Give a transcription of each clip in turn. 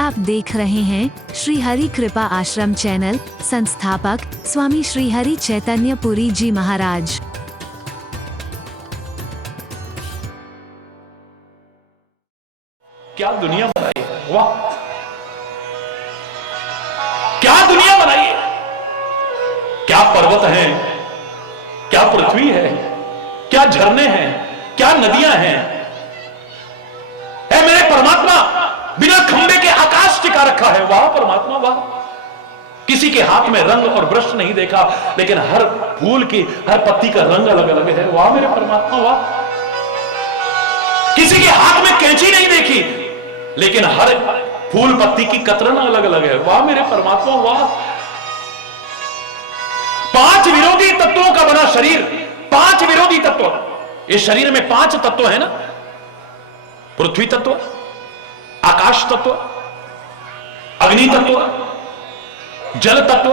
आप देख रहे हैं श्री हरि कृपा आश्रम चैनल। संस्थापक स्वामी श्री हरि चैतन्य पुरी जी महाराज। क्या दुनिया बनाई है, वाह क्या दुनिया बनाई है। क्या पर्वत हैं, क्या पृथ्वी है, क्या झरने हैं, क्या नदियां हैं। ऐ मेरे परमात्मा, बिना खंबे के आकाश टिका रखा है। वाह परमात्मा वाह। किसी के हाथ में रंग और ब्रश नहीं देखा, लेकिन हर फूल की हर पत्ती का रंग अलग अलग है। वाह मेरे परमात्मा वाह। किसी के हाथ में कैंची नहीं देखी, लेकिन हर फूल पत्ती की कतरन अलग अलग है। वाह मेरे परमात्मा वाह। 5 विरोधी तत्वों का बना शरीर, 5 विरोधी तत्व। इस शरीर में 5 तत्व है ना, पृथ्वी तत्व, आकाश तत्व, अग्नि तत्व, जल तत्व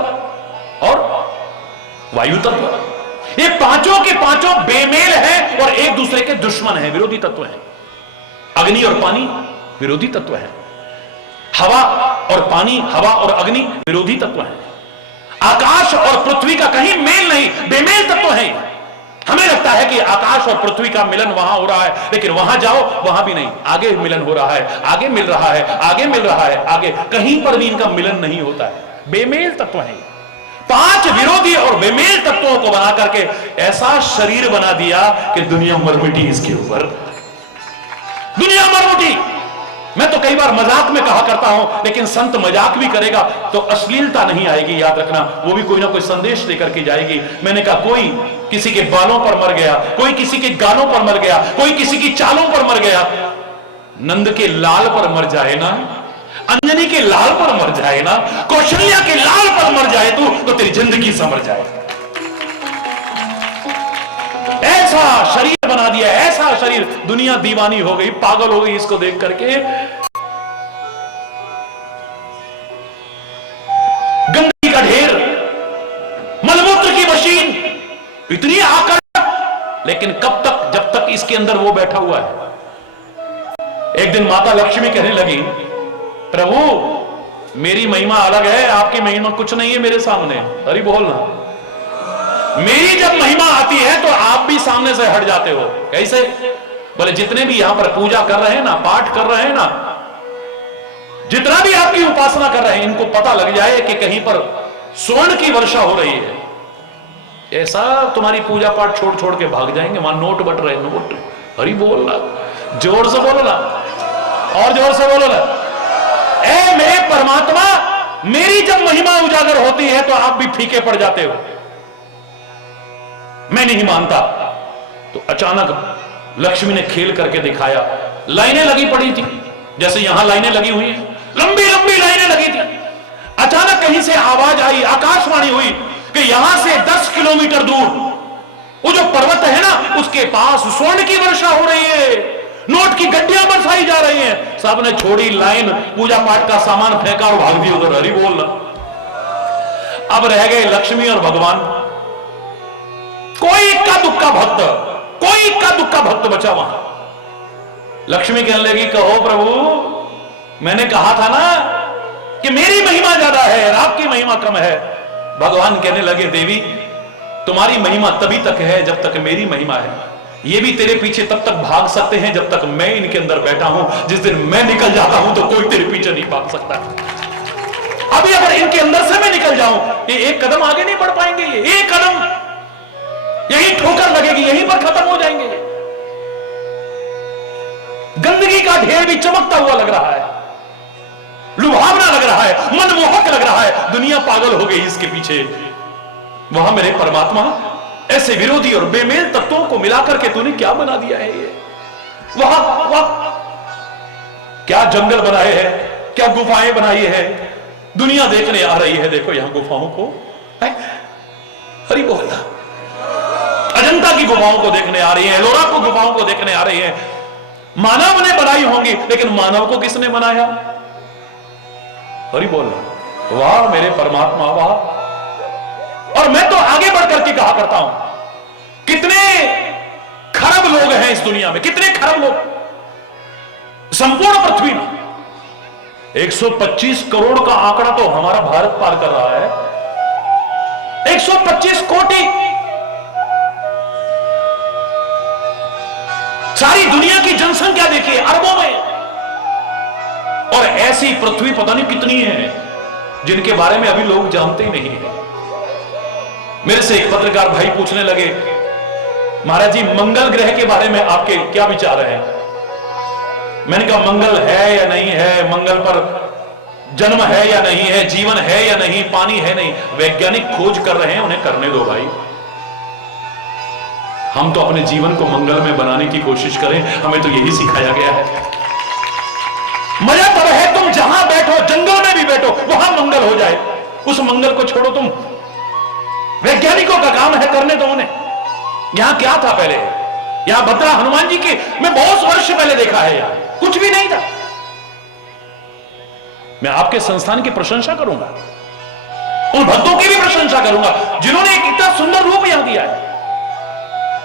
और वायु तत्व। ये पांचों के पांचों बेमेल हैं और एक दूसरे के दुश्मन हैं, विरोधी तत्व हैं। अग्नि और पानी विरोधी तत्व है। हवा और पानी, हवा और अग्नि विरोधी तत्व है। आकाश और पृथ्वी का कहीं मेल नहीं, बेमेल तत्व है। हमें लगता है कि आकाश और पृथ्वी का मिलन वहां हो रहा है, लेकिन वहां जाओ वहां भी नहीं। आगे मिलन हो रहा है, आगे मिल रहा है, आगे मिल रहा है, आगे कहीं पर भी इनका मिलन नहीं होता है। बेमेल तत्व है। 5 विरोधी और बेमेल तत्वों को बना करके ऐसा शरीर बना दिया कि दुनिया मरमिटी इसके ऊपर, दुनिया मरमिटी। मैं तो कई बार मजाक में कहा करता हूं, लेकिन संत मजाक भी करेगा तो अश्लीलता नहीं आएगी, याद रखना। वो भी कोई ना कोई संदेश लेकर के जाएगी। मैंने कहा कोई किसी के बालों पर मर गया, कोई किसी के गालों पर मर गया, कोई किसी की चालों पर मर गया। नंद के लाल पर मर जाए ना, अंजनी के लाल पर मर जाए ना, कौशल्या के लाल पर मर जाए तो तेरी जिंदगी समझ जाए। ऐसा शरीर बना दिया, ऐसा शरीर। दुनिया दीवानी हो गई, पागल हो गई इसको देख करके। गंदगी का ढेर, मलमूत्र की मशीन, इतनी आकर्षक, लेकिन कब तक, जब तक इसके अंदर वो बैठा हुआ है। एक दिन माता लक्ष्मी कहने लगी, प्रभु मेरी महिमा अलग है, आपकी महिमा कुछ नहीं है मेरे सामने। हरि बोलना। मेरी जब महिमा आती है तो आप भी सामने से हट जाते हो। कैसे? बोले जितने भी यहां पर पूजा कर रहे हैं ना, पाठ कर रहे हैं ना, जितना भी आपकी उपासना कर रहे हैं, इनको पता लग जाए कि कहीं पर स्वर्ण की वर्षा हो रही है, ऐसा तुम्हारी पूजा पाठ छोड़ छोड़ के भाग जाएंगे। वहां नोट बट रहे, नोट। हरि बोलना, जोर से बोलो ना, और जोर से बोलो ना। ऐ मेरे परमात्मा, मेरी जब महिमा उजागर होती है तो आप भी फीके पड़ जाते हो। मैं नहीं मानता। तो अचानक लक्ष्मी ने खेल करके दिखाया। लाइनें लगी पड़ी थी, जैसे यहां लाइनें लगी हुई हैं, लंबी लंबी लाइनें लगी थी। अचानक कहीं से आवाज आई, आकाशवाणी हुई कि यहां से 10 किलोमीटर दूर वो जो पर्वत है ना, उसके पास स्वर्ण की वर्षा हो रही है, नोट की गड्डियां बरसाई जा रही हैं। सब ने छोड़ी लाइन, पूजा पाठ का सामान फेंका और भाग दिया उधर। हरि बोलना। अब रह गए लक्ष्मी और भगवान। कोई इक्का दुक्का भक्त, कोई इक्का दुक्का भक्त बचा वहां। लक्ष्मी कहने लगी, कहो प्रभु मैंने कहा था ना कि मेरी महिमा ज्यादा है, आपकी महिमा कम है। भगवान कहने लगे, देवी तुम्हारी महिमा तभी तक है जब तक मेरी महिमा है। ये भी तेरे पीछे तब तक भाग सकते हैं जब तक मैं इनके अंदर बैठा हूं। जिस दिन मैं निकल जाता हूं तो कोई तेरे पीछे नहीं भाग सकता। अभी अगर इनके अंदर से मैं निकल जाऊं, ये एक कदम आगे नहीं बढ़ पाएंगे। ये एक कदम, यही ठोकर लगेगी, यहीं पर खत्म हो जाएंगे। गंदगी का ढेर भी चमकता हुआ लग रहा है, लुभावना लग रहा है, मनमोहक लग रहा है। दुनिया पागल हो गई इसके पीछे। वहां मेरे परमात्मा ऐसे विरोधी और बेमेल तत्वों को मिलाकर के तूने क्या बना दिया है। ये वहां क्या जंगल बनाए हैं, क्या गुफाएं बनाई है। दुनिया देखने आ रही है, देखो यहां गुफाओं को। हरि बोलना। अजंता की गुफाओं को देखने आ रही है, एलोरा को गुफाओं को देखने आ रही है। मानव ने बनाई होंगी, लेकिन मानव को किसने बनाया। हरि बोलना। वाह मेरे परमात्मा वाह। और मैं तो आगे बढ़ करके कहा करता हूं, कितने खरब लोग हैं इस दुनिया में, कितने खरब लोग संपूर्ण पृथ्वी में। 125 करोड़ का आंकड़ा तो हमारा भारत पार कर रहा है। 125 कोटि। सारी दुनिया की जनसंख्या देखिए, अरबों में। और ऐसी पृथ्वी पता नहीं कितनी है जिनके बारे में अभी लोग जानते ही नहीं है। मेरे से एक पत्रकार भाई पूछने लगे, महाराज जी मंगल ग्रह के बारे में आपके क्या विचार हैं? मैंने कहा मंगल है या नहीं है, मंगल पर जन्म है या नहीं है, जीवन है या नहीं, पानी है नहीं, वैज्ञानिक खोज कर रहे हैं, उन्हें करने दो भाई। हम तो अपने जीवन को मंगल में बनाने की कोशिश करें, हमें तो यही सिखाया गया है। मजा तब है तुम जहां बैठो, जंगल में भी बैठो, वहां मंगल हो जाए। उस मंगल को छोड़ो तुम, वैज्ञानिकों का काम है, करने दो उन्हें। यहां क्या था पहले? यहां भद्रा हनुमान जी के मैं बहुत वर्ष पहले देखा है, यहां कुछ भी नहीं था। मैं आपके संस्थान की प्रशंसा करूंगा, उन भक्तों की भी प्रशंसा करूंगा जिन्होंने एक इतना सुंदर रूप यहां दिया है।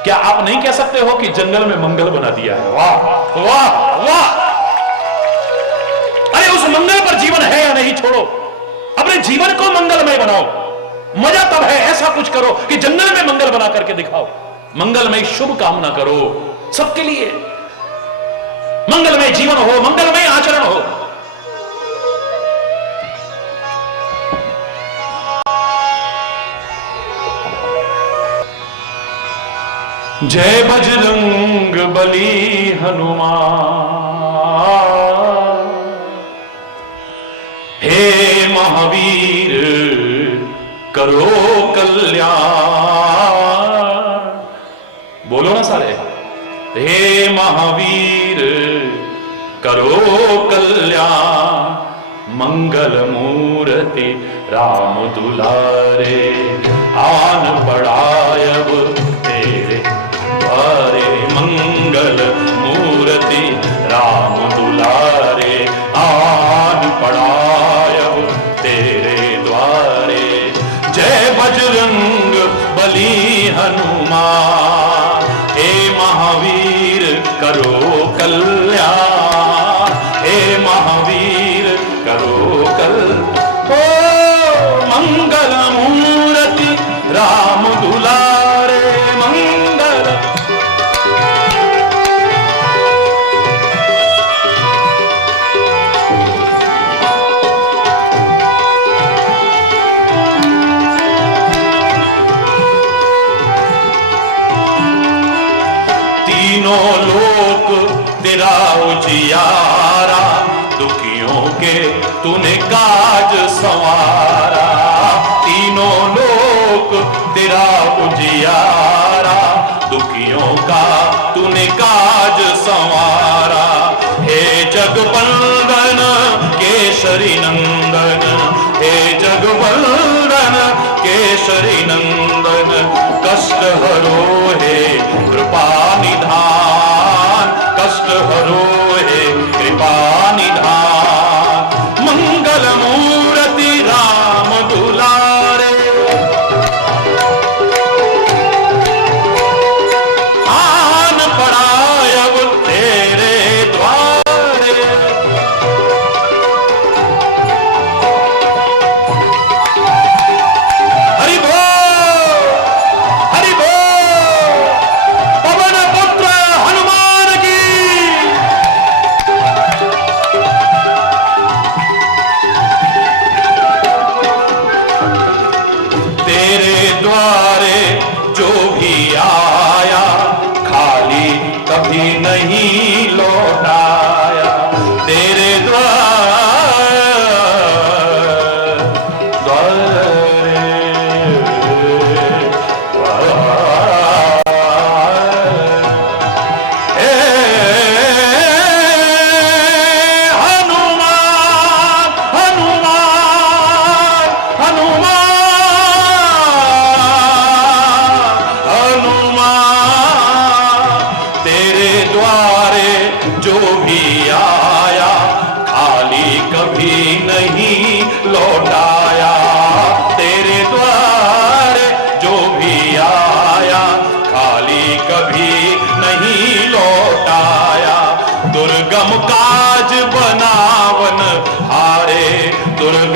क्या आप नहीं कह सकते हो कि जंगल में मंगल बना दिया है? वाह वाह वाह! अरे उस मंगल पर जीवन है या नहीं छोड़ो, अपने जीवन को मंगलमय बनाओ। मजा तब है, ऐसा कुछ करो कि जंगल में मंगल बना करके दिखाओ। मंगलमय शुभ कामना करो सबके लिए, मंगलमय जीवन हो, मंगलमय आचरण हो। जय बजरंग बली हनुमान, हे महावीर करो कल्याण। बोलो ना सारे, हे महावीर करो कल्याण। मंगल मूर्ति राम दुलारे, आन पड़ायब तेरे द्वारे। मंगल मूर्ति राम दुलारे, आन पड़ायब तेरे द्वारे। जय बजरंग बली हनुमान, हे महावीर करो कल्याण। हे महावीर करो कल्याण। ओ मंगल मूर्ति राम दुलारे, मंगल। तीनों लोक तेरा उजियारा, दुखियों के तूने काज संवारा। तीनों लोक तेरा उजियारा, दुखियों का तूने काज संवारा। हे जगवंदन केसरी नंदन, हे जगवंदन केसरी नंदन। कष्ट हरो हे कृपा निधान, कष्ट हरो हे कृपा निधान। मंगल मूर्ति राम दुलारे, आन पड़ायब तेरे द्वारे। हरि बोल, हरि बोल। पवन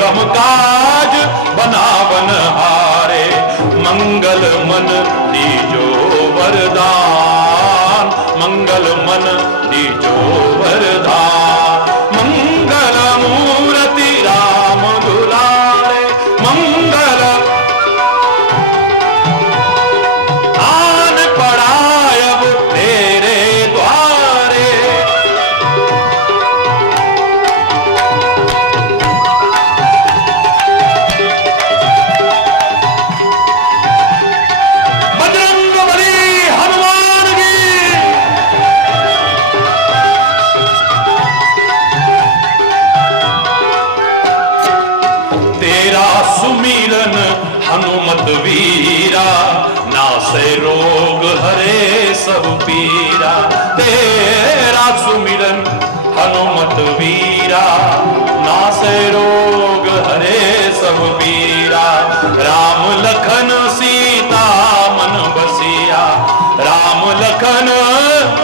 हम काज बनावन हारे, मंगल मन दीजो वरदान, मंगल मन दीजो वरदान। मंगल मूर्ति राम दुलारे, मंगल आन पड़ाय अब तेरे द्वारे। बजरंगबली हनुमान की। तेरा सुमिरन हनुमत वीरा, नासे रोग हरे सब पीरा। तेरा सुमिरन हनुमत वीरा, नासे रोग हरे सब पीरा। राम लखन सीता मन बसिया, राम लखन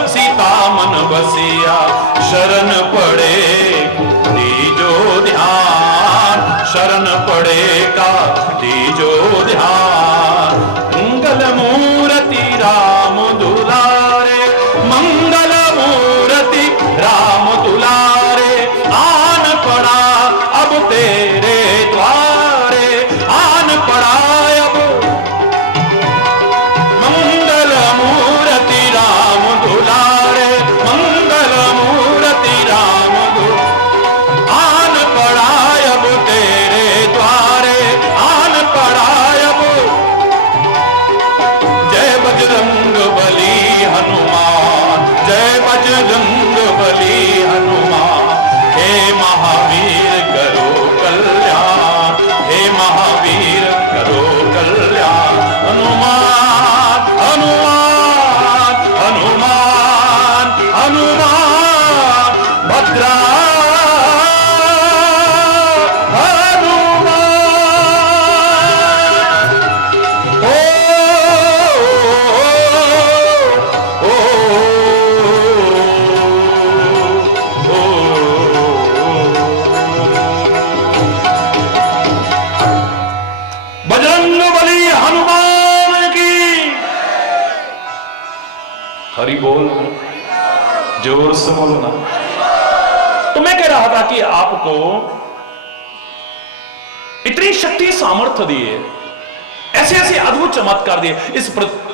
सीता मन बसिया। शरण पड़े दीजो ध्यान, शरण पड़ेगा दीजो ध्यान। मंगल मूर्ति राम दुलारे, मंगल मूर्ति राम दुलारे। आन पड़ा अब तेरे द्वारे, आन पड़ा अब। मंगल मूर्ति राम दुलारे, मंगल मूर्ति राम दुलारे। आन पड़ा अब तेरे द्वारे, आन पड़ा अब। जय बजरंग बली हनुमान, जय बजरंग बली हनुमान। हे महावीर करो कल्याण, हे महावीर करो कल्याण। हनुमान हनुमान हनुमान हनुमान, भद्रा हनुमान। ओ, ओ, ओ, बजरंगबली हनुमान की। हरि बोल, जोर से बोलो ना। तो मैं कह रहा था कि आपको इतनी शक्ति सामर्थ्य दिए, ऐसे ऐसे अद्भुत चमत्कार दिए इस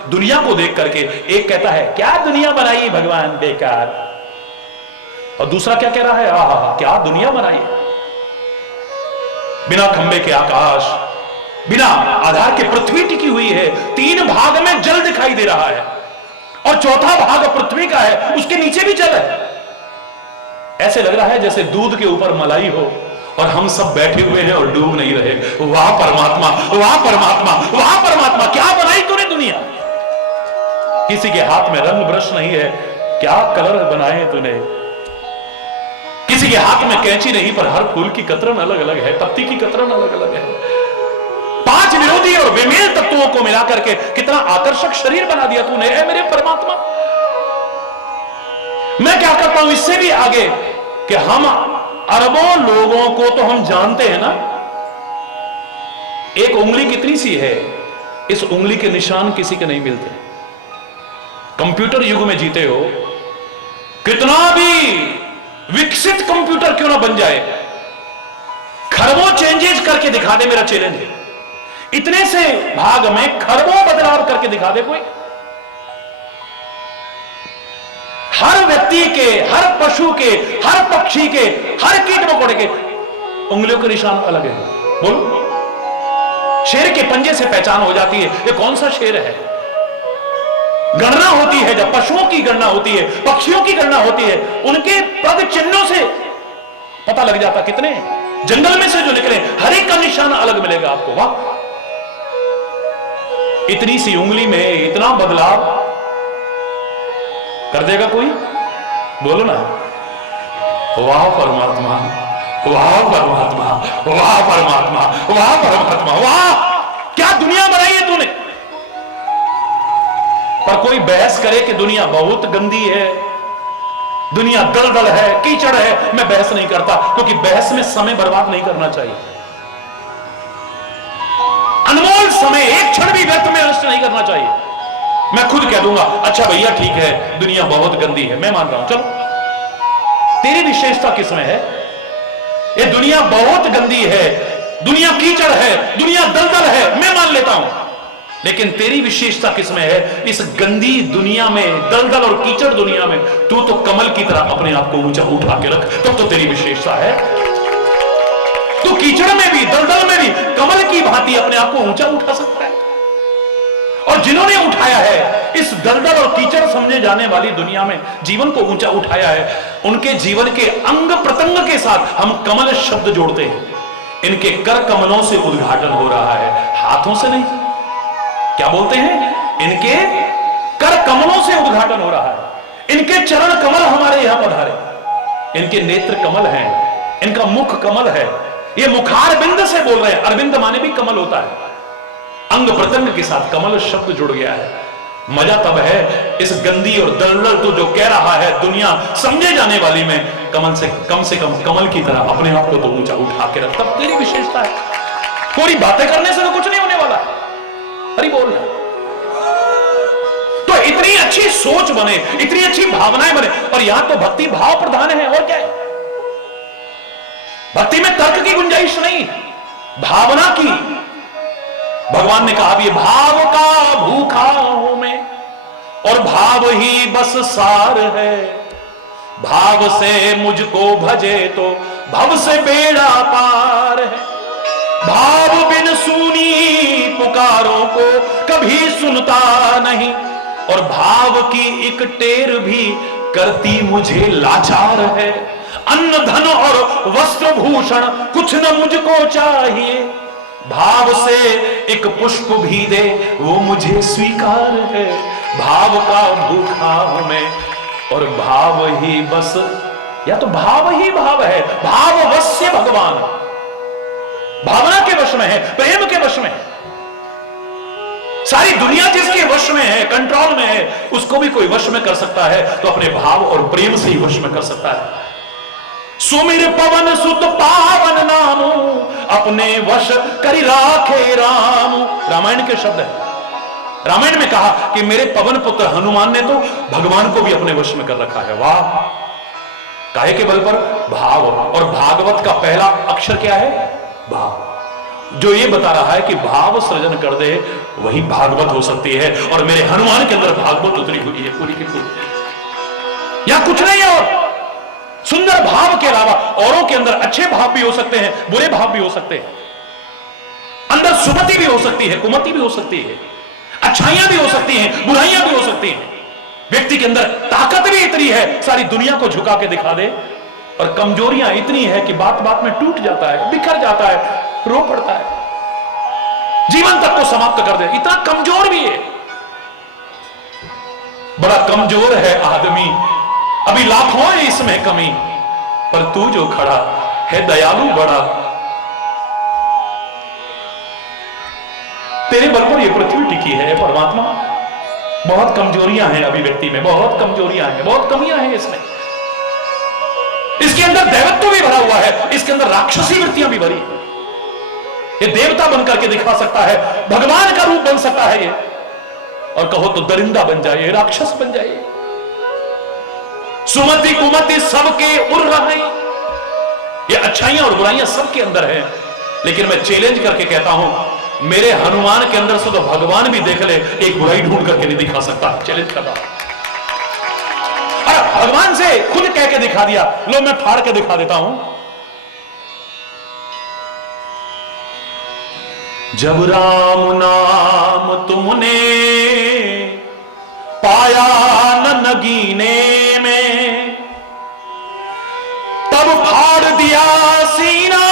दुनिया को देख करके। एक कहता है क्या दुनिया बनाई भगवान बेकार, और दूसरा क्या कह रहा है, आहा क्या दुनिया बनाई। बिना खंबे के आकाश, बिना आधार के पृथ्वी टिकी हुई है। 3 भाग में जल दिखाई दे रहा है और चौथा भाग पृथ्वी का है, उसके नीचे भी जल है। ऐसे लग रहा है जैसे दूध के ऊपर मलाई हो और हम सब बैठे हुए हैं और डूब नहीं रहे। वाह परमात्मा, वाह परमात्मा, वाह परमात्मा, क्या बनाई तूने दुनिया। किसी के हाथ में रंग ब्रश नहीं है, क्या कलर बनाए तूने। किसी के हाथ में कैंची नहीं, पर हर फूल की कतरन अलग अलग है, पत्ती की कतरन अलग अलग है। 5 विरोधी और बेमेल तत्वों को मिलाकर के कितना आकर्षक शरीर बना दिया तूने, है मेरे परमात्मा। मैं क्या करता हूं इससे भी आगे कि हम अरबों लोगों को तो हम जानते हैं ना, एक उंगली कितनी सी है, इस उंगली के निशान किसी के नहीं मिलते। कंप्यूटर युग में जीते हो, कितना भी विकसित कंप्यूटर क्यों ना बन जाए, खरबों चेंजेस करके दिखा दे, मेरा चैलेंज है। इतने से भाग में खरबों बदलाव करके दिखा दे कोई। हर व्यक्ति के, हर पशु के, हर पक्षी के, हर कीट मकोड़े के उंगलियों के निशान अलग है। बोलो, शेर के पंजे से पहचान हो जाती है ये कौन सा शेर है। गणना होती है, जब पशुओं की गणना होती है, पक्षियों की गणना होती है, उनके पग चिन्हों से पता लग जाता कितने जंगल में से जो निकले, हर एक का निशान अलग मिलेगा आपको। वाह, इतनी सी उंगली में इतना बदलाव कर देगा कोई। बोलो ना, वाह परमात्मा, वाह परमात्मा, वाह परमात्मा, वाह परमात्मा, वाह क्या दुनिया बनाई है तूने। पर कोई बहस करे कि दुनिया बहुत गंदी है, दुनिया दलदल है, कीचड़ है, मैं बहस नहीं करता, क्योंकि बहस में समय बर्बाद नहीं करना चाहिए। अनमोल समय एक क्षण भी व्यर्थ में नष्ट नहीं करना चाहिए। मैं खुद कह दूंगा, अच्छा भैया ठीक है, दुनिया बहुत गंदी है, मैं मान रहा हूं, चलो तेरी विशेषता किसमें है? ये दुनिया बहुत गंदी है, दुनिया कीचड़ है, दुनिया दलदल है, मैं मान लेता हूं, लेकिन तेरी विशेषता किसमें है? इस गंदी दुनिया में, दलदल और कीचड़ दुनिया में तू तो कमल की तरह अपने आप को ऊंचा उठा के रख, तब तो तेरी विशेषता है। तू कीचड़ में भी, दलदल में भी कमल की भांति अपने आप को ऊंचा उठा सकता है। और जिन्होंने उठाया है इस दलदल और कीचड़ समझे जाने वाली दुनिया में, जीवन को ऊंचा उठाया है, उनके जीवन के अंग प्रत्यंग के साथ हम कमल शब्द जोड़ते हैं। इनके कर कमलों से उद्घाटन हो रहा है, हाथों से नहीं। क्या बोलते हैं? इनके कर कमलों से उद्घाटन हो रहा है। इनके चरण कमल हमारे यहां पधारे, इनके नेत्र कमल हैं, इनका मुख कमल है, ये मुखारबिंद से बोल रहे हैं। अरविंद माने भी कमल होता है। अंग प्रत्यंग के साथ कमल शब्द जुड़ गया है। मजा तब है इस गंदी और दलदल तो जो कह रहा है दुनिया समझे जाने वाली में, कम कमल की तरह अपने आप को तो ऊंचा उठा के रख, तब तेरी विशेषता है। कोई बातें करने से तो कुछ नहीं होने वाला। हरि बोल। तो इतनी अच्छी सोच बने, इतनी अच्छी भावनाएं बने, और यहां तो भक्ति भाव प्रधान है, और क्या है? भक्ति में तर्क की गुंजाइश नहीं, भावना की। भगवान ने कहा ये भाव का भूखा हूं मैं, और भाव ही बस सार है। भाव से मुझको भजे तो भव से बेड़ा पार है। भाव बिन सुनी पुकारों को कभी सुनता नहीं, और भाव की एक टेर भी करती मुझे लाचार है। अन्न धन और वस्त्र भूषण कुछ न मुझको चाहिए, भाव से एक पुष्प भी दे वो मुझे स्वीकार है। भाव का भूखा हूं मैं, और भाव ही बस, या तो भाव ही भाव है, भाव वश्य भगवान, भावना के वश में है, प्रेम के वश में है। सारी दुनिया जिसके वश में है, कंट्रोल में है, उसको भी कोई वश में कर सकता है तो अपने भाव और प्रेम से ही वश में कर सकता है। सुमिर पवन सुत पावन नामू, अपने वश करी राखे राम। रामायण के शब्द है। रामायण में कहा कि मेरे पवन पुत्र हनुमान ने तो भगवान को भी अपने वश में कर रखा है। वाह! काहे के बल पर? भाव। और भागवत का पहला अक्षर क्या है? भाव। जो ये बता रहा है कि भाव सृजन कर दे वही भागवत हो सकती है, और मेरे हनुमान के अंदर भागवत उतरी हुई है पूरी की पूरी। यहां कुछ नहीं है और सुंदर भाव के अलावा औरों के अंदर अच्छे भाव भी हो सकते हैं, बुरे भाव भी हो सकते हैं, अंदर सुमति भी हो सकती है, कुमति भी हो सकती है, अच्छाइयां भी हो सकती हैं, बुराइयां भी हो सकती हैं। व्यक्ति के अंदर ताकत भी इतनी है सारी दुनिया को झुका के दिखा दे, और कमजोरियां इतनी है कि बात बात में टूट जाता है, बिखर जाता है, रो पड़ता है, जीवन तक को समाप्त कर दे। इतना कमजोर भी है। बड़ा कमजोर है आदमी, अभी लाखों है इसमें कमी, पर तू जो खड़ा है दयालु बड़ा। तेरे बल पर यह पृथ्वी टिकी है परमात्मा। बहुत कमजोरियां हैं अभी व्यक्ति में, बहुत कमजोरियां हैं, बहुत कमियां हैं इसमें। इसके अंदर दैवत्व भी भरा हुआ है, इसके अंदर राक्षसी वृत्तियां भी भरी। ये देवता बनकर के दिखा सकता है, भगवान का रूप बन सकता है ये, और कहो तो दरिंदा बन जाए, राक्षस बन जाए। सुमति कुमति सबके उर रहे, ये अच्छाइयां और बुराइयां सबके अंदर है। लेकिन मैं चैलेंज करके कहता हूं, मेरे हनुमान के अंदर से तो भगवान भी देख ले, एक बुराई ढूंढ करके नहीं दिखा सकता। चैलेंज करता हूं, और भगवान से खुद कह के दिखा दिया। लो मैं फाड़ के दिखा देता हूं। जब राम नाम तुमने पाया न नगीने में, तब फाड़ दिया सीना,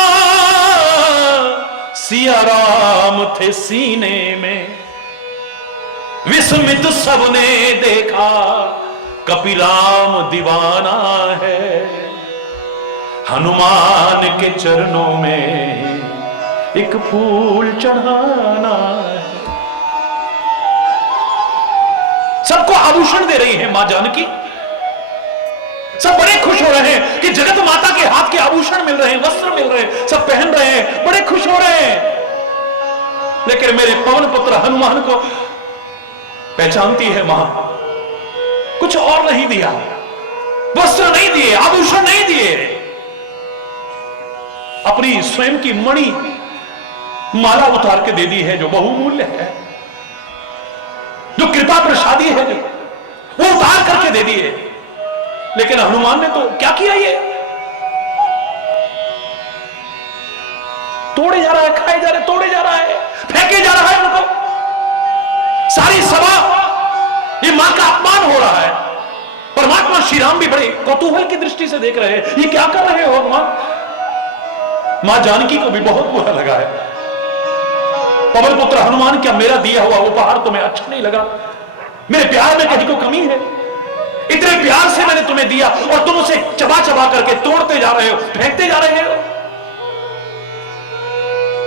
सिया राम थे सीने में। विस्मित सबने देखा कपिराम दीवाना है, हनुमान के चरणों में एक फूल चढ़ाना है। सबको आभूषण दे रही है मां जानकी। सब बड़े खुश हो रहे हैं कि जगत माता के हाथ के आभूषण मिल रहे हैं, वस्त्र मिल रहे हैं, सब पहन रहे हैं, बड़े खुश हो रहे हैं। लेकिन मेरे पवन पुत्र हनुमान को पहचानती है मां, कुछ और नहीं दिया, वस्त्र नहीं दिए, आभूषण नहीं दिए, अपनी स्वयं की मणि माला उतार के दे दी है, जो बहुमूल्य है, जो कृपा प्रसादी है, जो वो उतार करके दे दी है। लेकिन हनुमान ने तो क्या किया, ये तोड़े जा रहा है, खाए जा रहे, तोड़े जा रहा है, फेंके जा रहा है उनको। सारी सभा, ये मां का अपमान हो रहा है। परमात्मा श्री राम भी बड़े कौतूहल की दृष्टि से देख रहे हैं, ये क्या कर रहे हो भगवान। मां जानकी को भी बहुत बुरा लगा है। पवन पुत्र हनुमान, क्या मेरा दिया हुआ उपहार तुम्हें अच्छा नहीं लगा? मेरे प्यार में कहीं को कमी है? इतने प्यार से मैंने तुम्हें दिया और तुम उसे चबा चबा करके तोड़ते जा रहे हो, फेंकते जा रहे हो।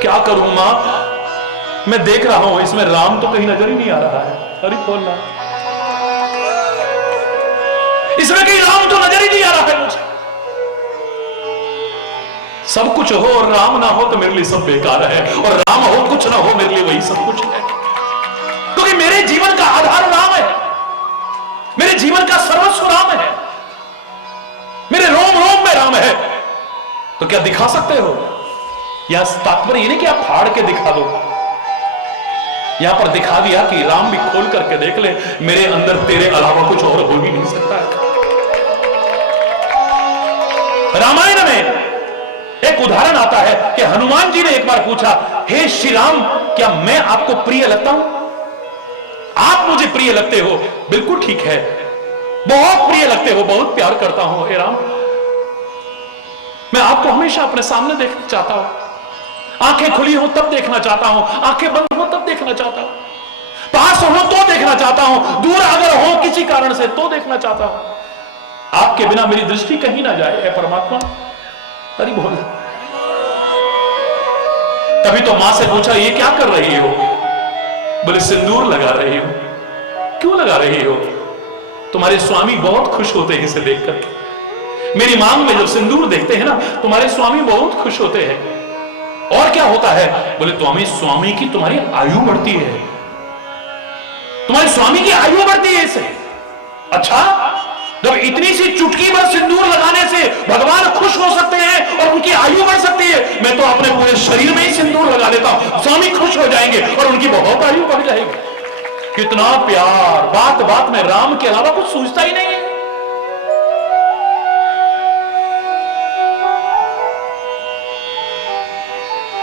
क्या करूं मां, मैं देख रहा हूं इसमें राम तो कहीं नजर ही नहीं आ रहा है। अरे बोलना, इसमें कहीं राम तो नजर ही नहीं आ रहा है मुझे। सब कुछ हो और राम ना हो तो मेरे लिए सब बेकार है, और राम हो कुछ ना हो मेरे लिए वही सब कुछ है। क्योंकि मेरे जीवन का आधार राम है, मेरे जीवन का सर्वस्व राम है, मेरे रोम रोम में राम है। तो क्या दिखा सकते हो? या तात्पर्य ये नहीं कि आप फाड़ के दिखा दो, यहां पर दिखा दिया कि राम भी खोल करके देख ले, मेरे अंदर तेरे अलावा कुछ और हो ही नहीं सकता है। रामायण में एक उदाहरण आता है कि हनुमान जी ने एक बार पूछा, हे श्री राम, क्या मैं आपको प्रिय लगता हूं? आप मुझे प्रिय लगते हो? बिल्कुल ठीक है, बहुत प्रिय लगते हो, बहुत प्यार करता हूं हे राम। मैं आपको हमेशा अपने सामने देखना चाहता हूं, आंखें खुली हो तब देखना चाहता हूं, आंखें बंद हो तब देखना चाहता हूं, पास हो तो देखना चाहता हूं, दूर अगर हो किसी कारण से तो देखना चाहता हूं। आपके बिना मेरी दृष्टि कहीं ना जाए है परमात्मा। अरे बोल। तभी तो मां से पूछा, ये क्या कर रही हो? बोले सिंदूर लगा रही हो। क्यों लगा रही हो? तुम्हारे स्वामी बहुत खुश होते हैं इसे देख करके। मेरी मांग में जब सिंदूर देखते हैं ना, तुम्हारे स्वामी बहुत खुश होते हैं। और क्या होता है? बोले तुम्हारे स्वामी की तुम्हारी आयु बढ़ती है, तुम्हारे स्वामी की आयु बढ़ती है इससे। अच्छा, जब इतनी सी चुटकी भर सिंदूर लगाने से भगवान खुश हो सकते हैं और उनकी आयु बढ़ सकती है, मैं तो अपने पूरे शरीर में ही सिंदूर लगा देता हूं, स्वामी खुश हो जाएंगे और उनकी बहुत आयु बढ़ जाएगी। कितना प्यार, बात बात में राम के अलावा कुछ सूझता ही नहीं है।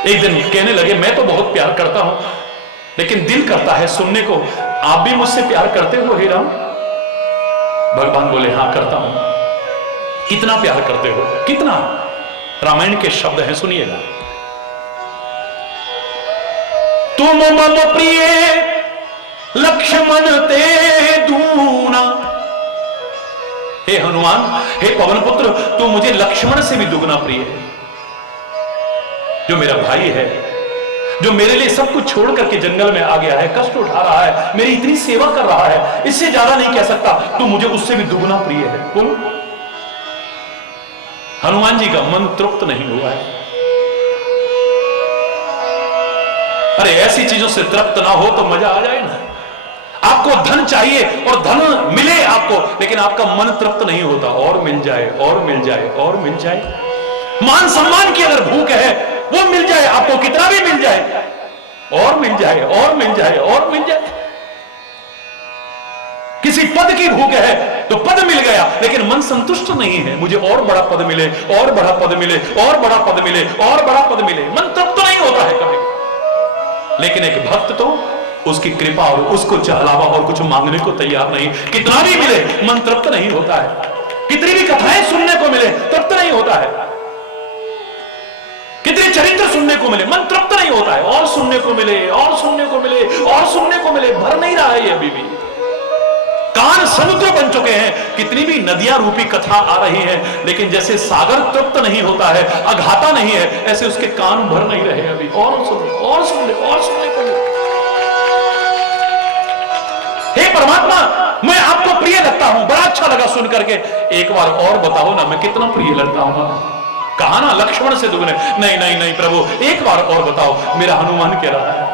एक दिन कहने लगे, मैं तो बहुत प्यार करता हूं, लेकिन दिल करता है सुनने को, आप भी मुझसे प्यार करते हो हे राम? भगवान बोले, हां करता हूं। कितना प्यार करते हो? कितना? रामायण के शब्द हैं, सुनिएगा। तुम मम प्रिय लक्ष्मण ते दूना। हे हनुमान, हे पवन पुत्र, तू मुझे लक्ष्मण से भी दुगना प्रिय है, जो मेरा भाई है, जो मेरे लिए सब कुछ छोड़ करके जंगल में आ गया है, कष्ट उठा रहा है, मेरी इतनी सेवा कर रहा है, इससे ज्यादा नहीं कह सकता, तू मुझे उससे भी दुगना प्रिय है। बोलो। हनुमान जी का मन तृप्त नहीं हुआ है। अरे ऐसी चीजों से तृप्त ना हो तो मजा आ जाए ना। आपको धन चाहिए और धन मिले आपको, लेकिन आपका मन तृप्त नहीं होता, और मिल जाए और मिल जाए और मिल जाए। मान सम्मान की अगर भूख है, वो मिल जाए आपको, कितना भी मिल जाए, और मिल जाए और मिल जाए और मिल जाए। किसी पद की भूख है तो पद मिल गया, लेकिन मन संतुष्ट नहीं है, मुझे और बड़ा पद मिले, और बड़ा पद मिले, और बड़ा पद मिले, और बड़ा पद मिले। मन तृप्त नहीं होता है कभी। लेकिन एक भक्त तो उसकी कृपा और उसको अलावा और कुछ मांगने को तैयार नहीं। कितना भी मिले मन तृप्त नहीं होता है, कितनी भी कथाएं सुनने को मिले तृप्त नहीं होता है, कितने चरित्र सुनने को मिले मन तृप्त नहीं होता है, और सुनने को मिले और सुनने को मिले और सुनने को मिले, भर नहीं रहा है ये अभी भी। कान समुद्र बन चुके हैं, कितनी भी नदियां रूपी कथा आ रही है, लेकिन जैसे सागर तृप्त नहीं होता है, अघाता नहीं है, ऐसे उसके कान भर नहीं रहे अभी, और सुनने और सुनने और सुनने को मिले। हे परमात्मा, मैं आपको प्रिय लगता हूं, बड़ा अच्छा लगा सुन करके, एक बार और बताओ ना मैं कितना प्रिय लगता हूं। कहा ना लक्ष्मण से दुगने। नहीं नहीं नहीं प्रभु, एक बार और बताओ। मेरा हनुमान कह रहा है,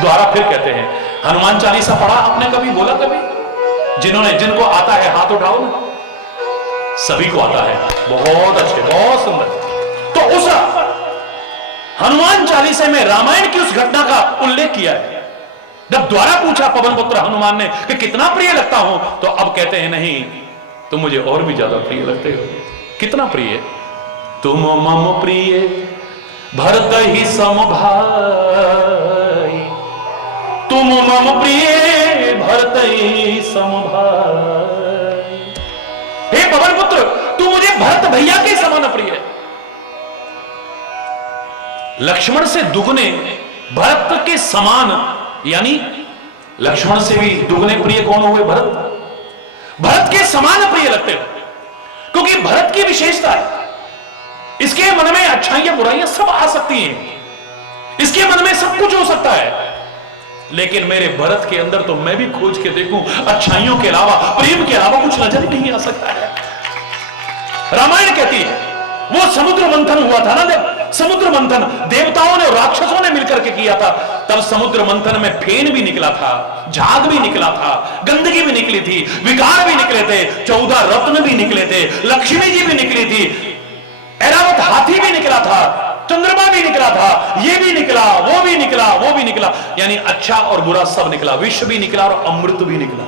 द्वारा फिर कहते हैं, हनुमान चालीसा पढ़ा आपने कभी, बोला कभी? जिनको आता है हाथ उठाओ ना। सभी को आता है, बहुत अच्छे, बहुत सुंदर। तो उस हनुमान चालीसे में रामायण की उस घटना का उल्लेख किया है। जब द्वारा पूछा पवन पुत्र हनुमान ने कि कितना प्रिय लगता हूं, तो अब कहते हैं नहीं, तुम मुझे और भी ज्यादा प्रिय लगते हो। कितना प्रिय? तुम मम प्रिय भरत ही सम भाई, तुम मम प्रिय भरत ही सम भाई। हे पवन पुत्र, तू मुझे भरत भैया के समान प्रिय है। लक्ष्मण से दुगने, भरत के समान, यानी लक्ष्मण से भी दुगने प्रिय कौन हुए? भरत। भरत के समान प्रिय लगते हो, क्योंकि भरत की विशेषता है, इसके मन में अच्छाइयां बुराइयां सब आ सकती हैं, इसके मन में सब कुछ हो सकता है, लेकिन मेरे भरत के अंदर तो मैं भी खोज के देखूं, अच्छाइयों के अलावा, प्रेम के अलावा कुछ नजर ही नहीं आ सकता है। रामायण कहती है, वो समुद्र मंथन हुआ था ना, जब समुद्र मंथन देवताओं ने और राक्षसों ने मिलकर के किया था, तब समुद्र मंथन में फेन भी निकला था, झाग भी निकला था, गंदगी भी निकली थी, विकार भी निकले थे, 14 रत्न भी निकले थे, लक्ष्मी जी भी निकली थी, ऐरावत हाथी भी निकला था, चंद्रमा भी निकला था, ये भी निकला, वो भी निकला, वो भी निकला, यानी अच्छा और बुरा सब निकला, विष भी निकला और अमृत भी निकला।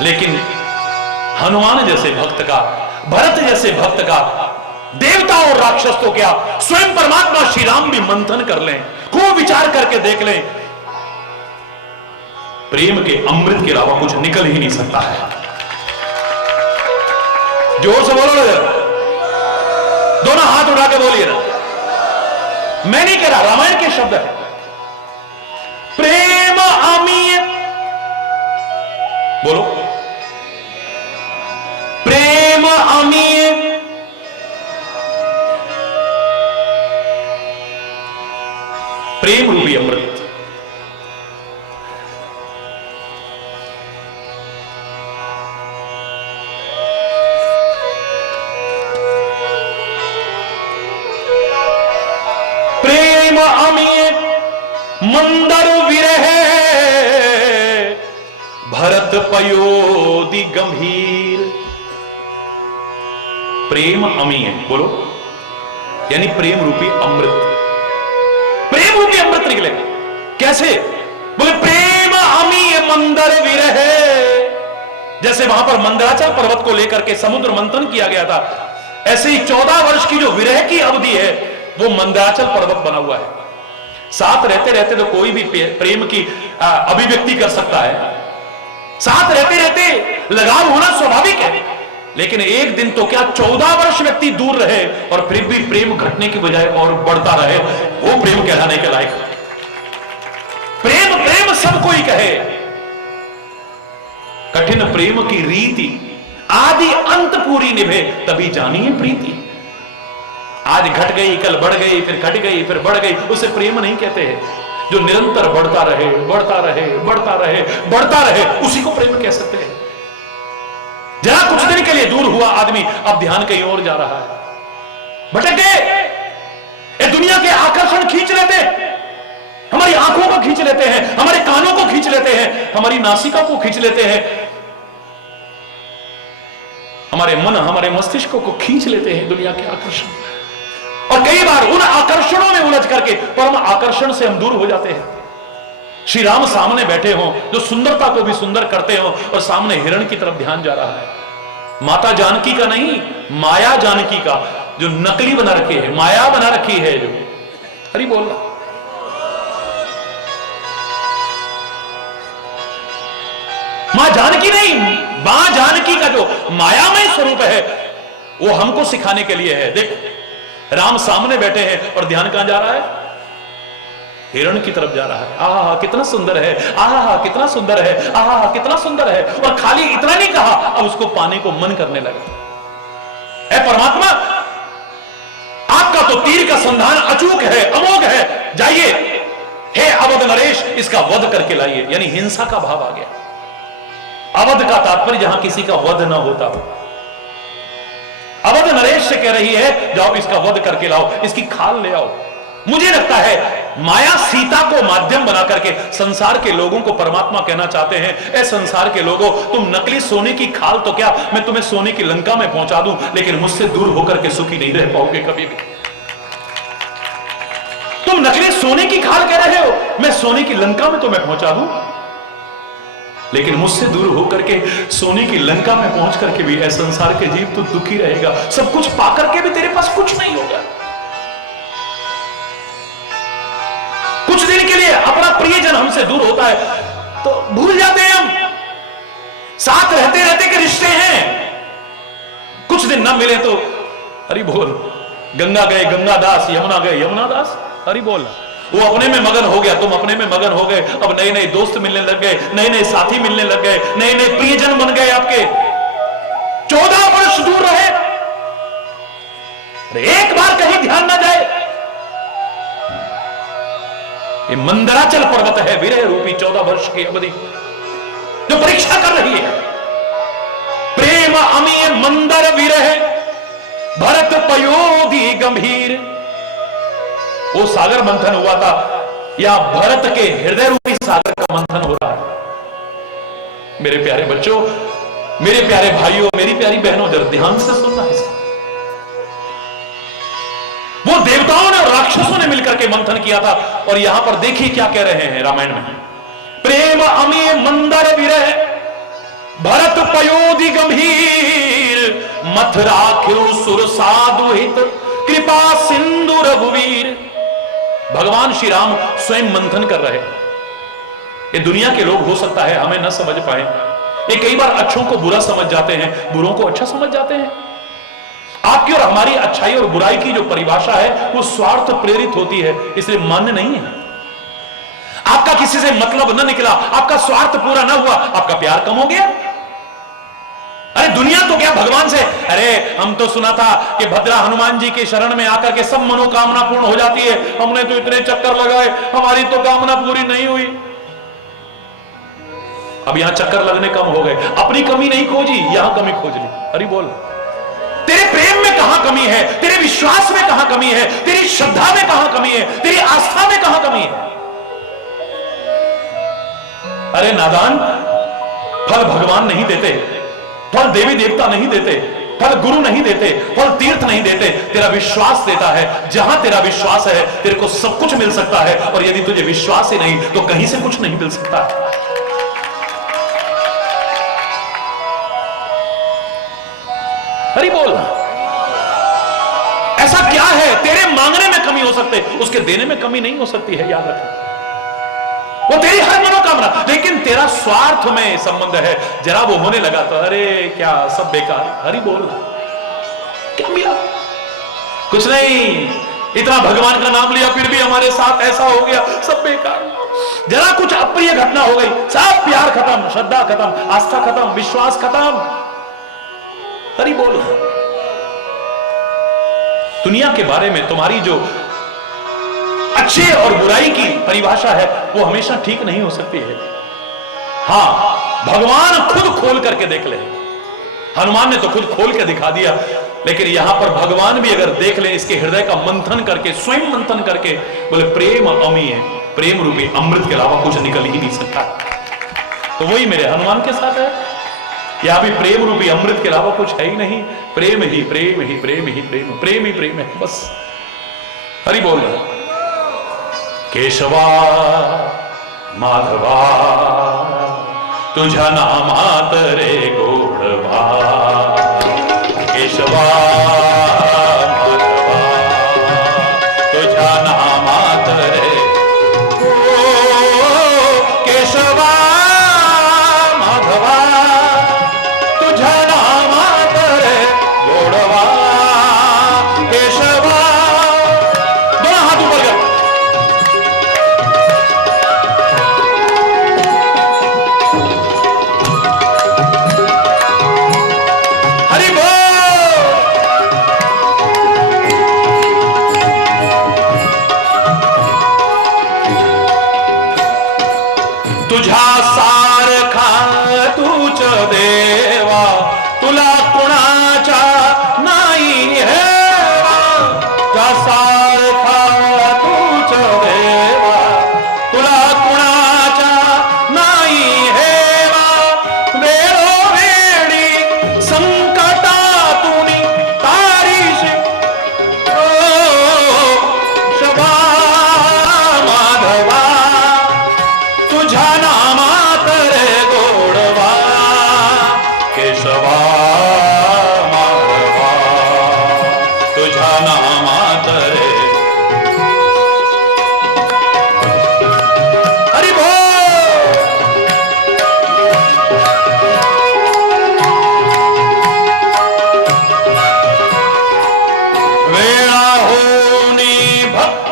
लेकिन हनुमान जैसे भक्त का, भरत जैसे भक्त का, देवता और राक्षस तो क्या, स्वयं परमात्मा श्री राम भी मंथन कर लें, खूब विचार करके देख लें, प्रेम के अमृत के अलावा कुछ निकल ही नहीं सकता है। जोर से बोलो ना, दोनों हाथ उठा के बोलिए ना। मैं नहीं कह रहा, रामायण के शब्द है। प्रेम अमीय, बोलो, प्रेम अमीय, प्रेम रूपी अमृत। प्रेम अमीय मंदर विरह भरत पयोदि गंभीर। प्रेम अमीय, बोलो, यानी प्रेम रूपी अमृत। प्रेम रूपी अमृत निकले कैसे? बोले प्रेम अमीय मंदर विरह, जैसे वहां पर मंदराचल पर्वत को लेकर के समुद्र मंथन किया गया था, ऐसे ही 14 वर्ष की जो विरह की अवधि है वो मंदराचल पर्वत बना हुआ है। साथ रहते रहते तो कोई भी प्रेम की अभिव्यक्ति कर सकता है, साथ रहते रहते लगाव होना स्वाभाविक है, लेकिन एक दिन तो क्या 14 वर्ष व्यक्ति दूर रहे और फिर भी प्रेम घटने की बजाय और बढ़ता रहे, वो प्रेम कहलाने के लायक। प्रेम प्रेम सब कोई कहे, कठिन प्रेम की रीति आदि अंत पूरी निभे तभी जानिए प्रीति। आज घट गई, कल बढ़ गई, फिर घट गई, फिर बढ़ गई, उसे प्रेम नहीं कहते हैं। जो निरंतर बढ़ता रहे, बढ़ता रहे, बढ़ता रहे, बढ़ता रहे, उसी को प्रेम कह सकते हैं। जरा कुछ दिन के लिए दूर हुआ आदमी, अब ध्यान कहीं और जा रहा है, भटक गए, ये दुनिया के आकर्षण खींच लेते हैं, हमारी आंखों को खींच लेते हैं, हमारे कानों को खींच लेते हैं, हमारी नासिका को खींच लेते हैं, हमारे मन, हमारे मस्तिष्क को खींच लेते हैं दुनिया के आकर्षण। और कई बार उन आकर्षणों में उलझ करके परम आकर्षण से हम दूर हो जाते हैं। श्री राम सामने बैठे हों, जो सुंदरता को भी सुंदर करते हो, और सामने हिरण की तरफ ध्यान जा रहा है। माता जानकी का नहीं, माया जानकी का, जो नकली बना रखी है, माया बना रखी है, जो हरि बोल रहा। मां जानकी नहीं, मां जानकी का जो मायामय स्वरूप है वो हमको सिखाने के लिए है। देखो, राम सामने बैठे हैं और ध्यान कहां जा रहा है? हिरण की तरफ जा रहा है। आहा कितना सुंदर है, आहा कितना सुंदर है, आहा कितना सुंदर है। और खाली इतना नहीं कहा, अब उसको पाने को मन करने लगा। ऐ परमात्मा, आपका तो तीर का संधान अचूक है, अमोघ है, जाइए, हे अवध नरेश, इसका वध करके लाइए। यानी हिंसा का भाव आ गया। अवध का तात्पर्य जहां किसी का वध ना होता हो। अवध नरेश से कह रही है, जाओ इसका वध करके लाओ, इसकी खाल ले आओ। मुझे लगता है माया सीता को माध्यम बना करके संसार के लोगों को परमात्मा कहना चाहते हैं, ए संसार के लोगों, तुम नकली सोने की खाल तो क्या, मैं तुम्हें सोने की लंका में पहुंचा दूं, लेकिन मुझसे दूर होकर के सुखी नहीं रह पाओगे कभी भी। तुम नकली सोने की खाल कह रहे हो, मैं सोने की लंका में तुम्हें पहुंचा दूं, लेकिन मुझसे दूर होकर के सोने की लंका में पहुंच करके भी ऐ संसार के जीव तो दुखी रहेगा, सब कुछ पाकर के भी तेरे पास कुछ नहीं होगा। कुछ दिन के लिए अपना प्रियजन हमसे दूर होता है तो भूल जाते हैं हम, साथ रहते रहते के रिश्ते हैं, कुछ दिन ना मिले तो हरि बोल, गंगा गए गंगादास, यमुना गए यमुनादास, हरि बोल। वो अपने में मगन हो गया, तुम अपने में मगन हो गए, अब नए नए दोस्त मिलने लग गए, नए नए साथी मिलने लग गए, नए नए प्रियजन बन गए आपके। 14 वर्ष दूर रहे, एक बार कहीं ध्यान ना जाए। ये मंदराचल पर्वत है विरह रूपी 14 वर्ष की अवधि जो परीक्षा कर रही है। प्रेम अमीय मंदर विरह भरत पयोधि गंभीर। वो सागर मंथन हुआ था, या भरत के हृदय रूपी सागर का मंथन हो रहा है। मेरे प्यारे बच्चों, मेरे प्यारे भाइयों, मेरी प्यारी बहनों, जरा ध्यान से सुनना है। वो देवताओं ने और राक्षसों ने मिलकर के मंथन किया था, और यहां पर देखिए क्या कह रहे हैं रामायण में। प्रेम अमीय मंदर विरह भरत पयोधि गंभीर, मथुरा खिरु सुर साधु हित कृपा सिंधु रघुवीर। भगवान श्री राम स्वयं मंथन कर रहे हैं। ये दुनिया के लोग हो सकता है हमें न समझ पाए, ये कई बार अच्छों को बुरा समझ जाते हैं, बुरों को अच्छा समझ जाते हैं। आपकी और हमारी अच्छाई और बुराई की जो परिभाषा है वो स्वार्थ प्रेरित होती है, इसलिए मान्य नहीं है। आपका किसी से मतलब न निकला, आपका स्वार्थ पूरा न हुआ, आपका प्यार कम हो गया। अरे दुनिया तो क्या भगवान से, अरे हम तो सुना था कि भद्रा हनुमान जी के शरण में आकर के सब मनोकामना पूर्ण हो जाती है, हमने तो इतने चक्कर लगाए, हमारी तो कामना पूरी नहीं हुई। अब यहां चक्कर लगने कम हो गए, अपनी कमी नहीं खोजी, यहां कमी खोज ली। अरे बोल, तेरे प्रेम में कहां कमी है, तेरे विश्वास में कहां कमी है, तेरी श्रद्धा में कहां कमी है, तेरी आस्था में कहां कमी है। अरे नादान, फल भगवान नहीं देते, फल देवी देवता नहीं देते, फल गुरु नहीं देते, फल तीर्थ नहीं देते, तेरा विश्वास देता है। जहां तेरा विश्वास है तेरे को सब कुछ मिल सकता है, और यदि तुझे विश्वास ही नहीं तो कहीं से कुछ नहीं मिल सकता। हरि बोल। ऐसा क्या है तेरे मांगने में कमी हो सकते, उसके देने में कमी नहीं हो सकती है, याद रखो। वो तेरी हर मनोकामना, लेकिन तेरा स्वार्थ में संबंध है, जरा वो होने लगा तो अरे क्या सब बेकार। हरि बोल, क्या मिला? कुछ नहीं, इतना भगवान का नाम लिया फिर भी हमारे साथ ऐसा हो गया, सब बेकार। जरा कुछ अप्रिय घटना हो गई, सब प्यार खत्म, श्रद्धा खत्म, आस्था खत्म, विश्वास खत्म। हरि बोल। दुनिया के बारे में तुम्हारी जो अच्छे और बुराई की परिभाषा है वो हमेशा ठीक नहीं हो सकती है। हां, भगवान खुद खोल करके देख ले, हनुमान ने तो खुद खोल के दिखा दिया, लेकिन यहां पर भगवान भी अगर देख ले, इसके हृदय का मंथन करके, स्वयं मंथन करके, बोले प्रेम अमीय है, प्रेम रूपी अमृत के अलावा कुछ निकल ही नहीं सकता। तो वही मेरे हनुमान के साथ है, यहां भी प्रेम रूपी अमृत के अलावा कुछ है ही नहीं। प्रेम ही प्रेम ही प्रेम ही प्रेम, प्रेम ही प्रेम है बस। हरि बोल। केशवा माधवा तुझा नामात रे गोडवा, केशवा माधवा तुझा नामात रे, ओ केशवा माधवा तुझा नामात रे गोडवा, केशवा। दोनों हाथ ऊपर कर।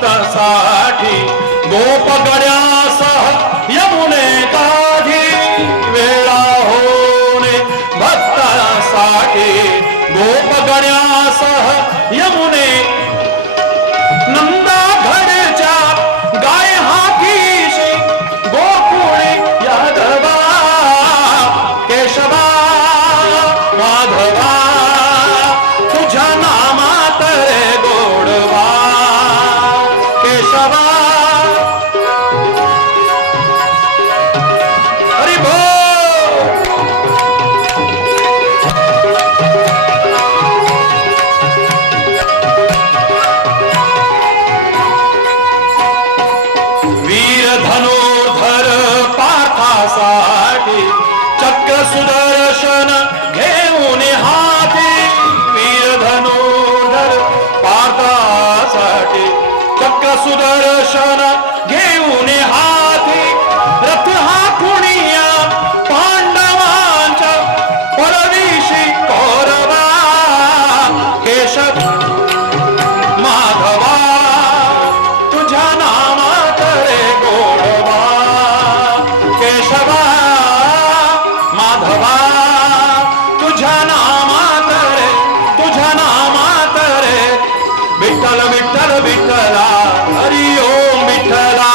भक्तासाठी गोप गड्यासह यमुने काठी वेळा होणे भक्तासाठी गोप गड्यासह यमुने नंदा घरच्या गाय हातीशी गोकुळे यादवा केशवा माधवा तुझ्या नामात रे गोडवा केशवा हरी बोल। वीर धनुर्धर पार्थासाठी चक्र सुदर्शन घेऊन हाती वीर धनुर्धर पार्थासाठी चक्र सुदर्शन घेऊन हाती रथ हा कुणिया पांडवांच्या परविशी कौरवा केशव माधवा तुझ्या नामात रे गोडवा केशवा माधवा तुझ्या नामात रे तुझ्या नामात रे विठ्ठल विठ्ठल विठ्ठला हरि ओम विठ्ठला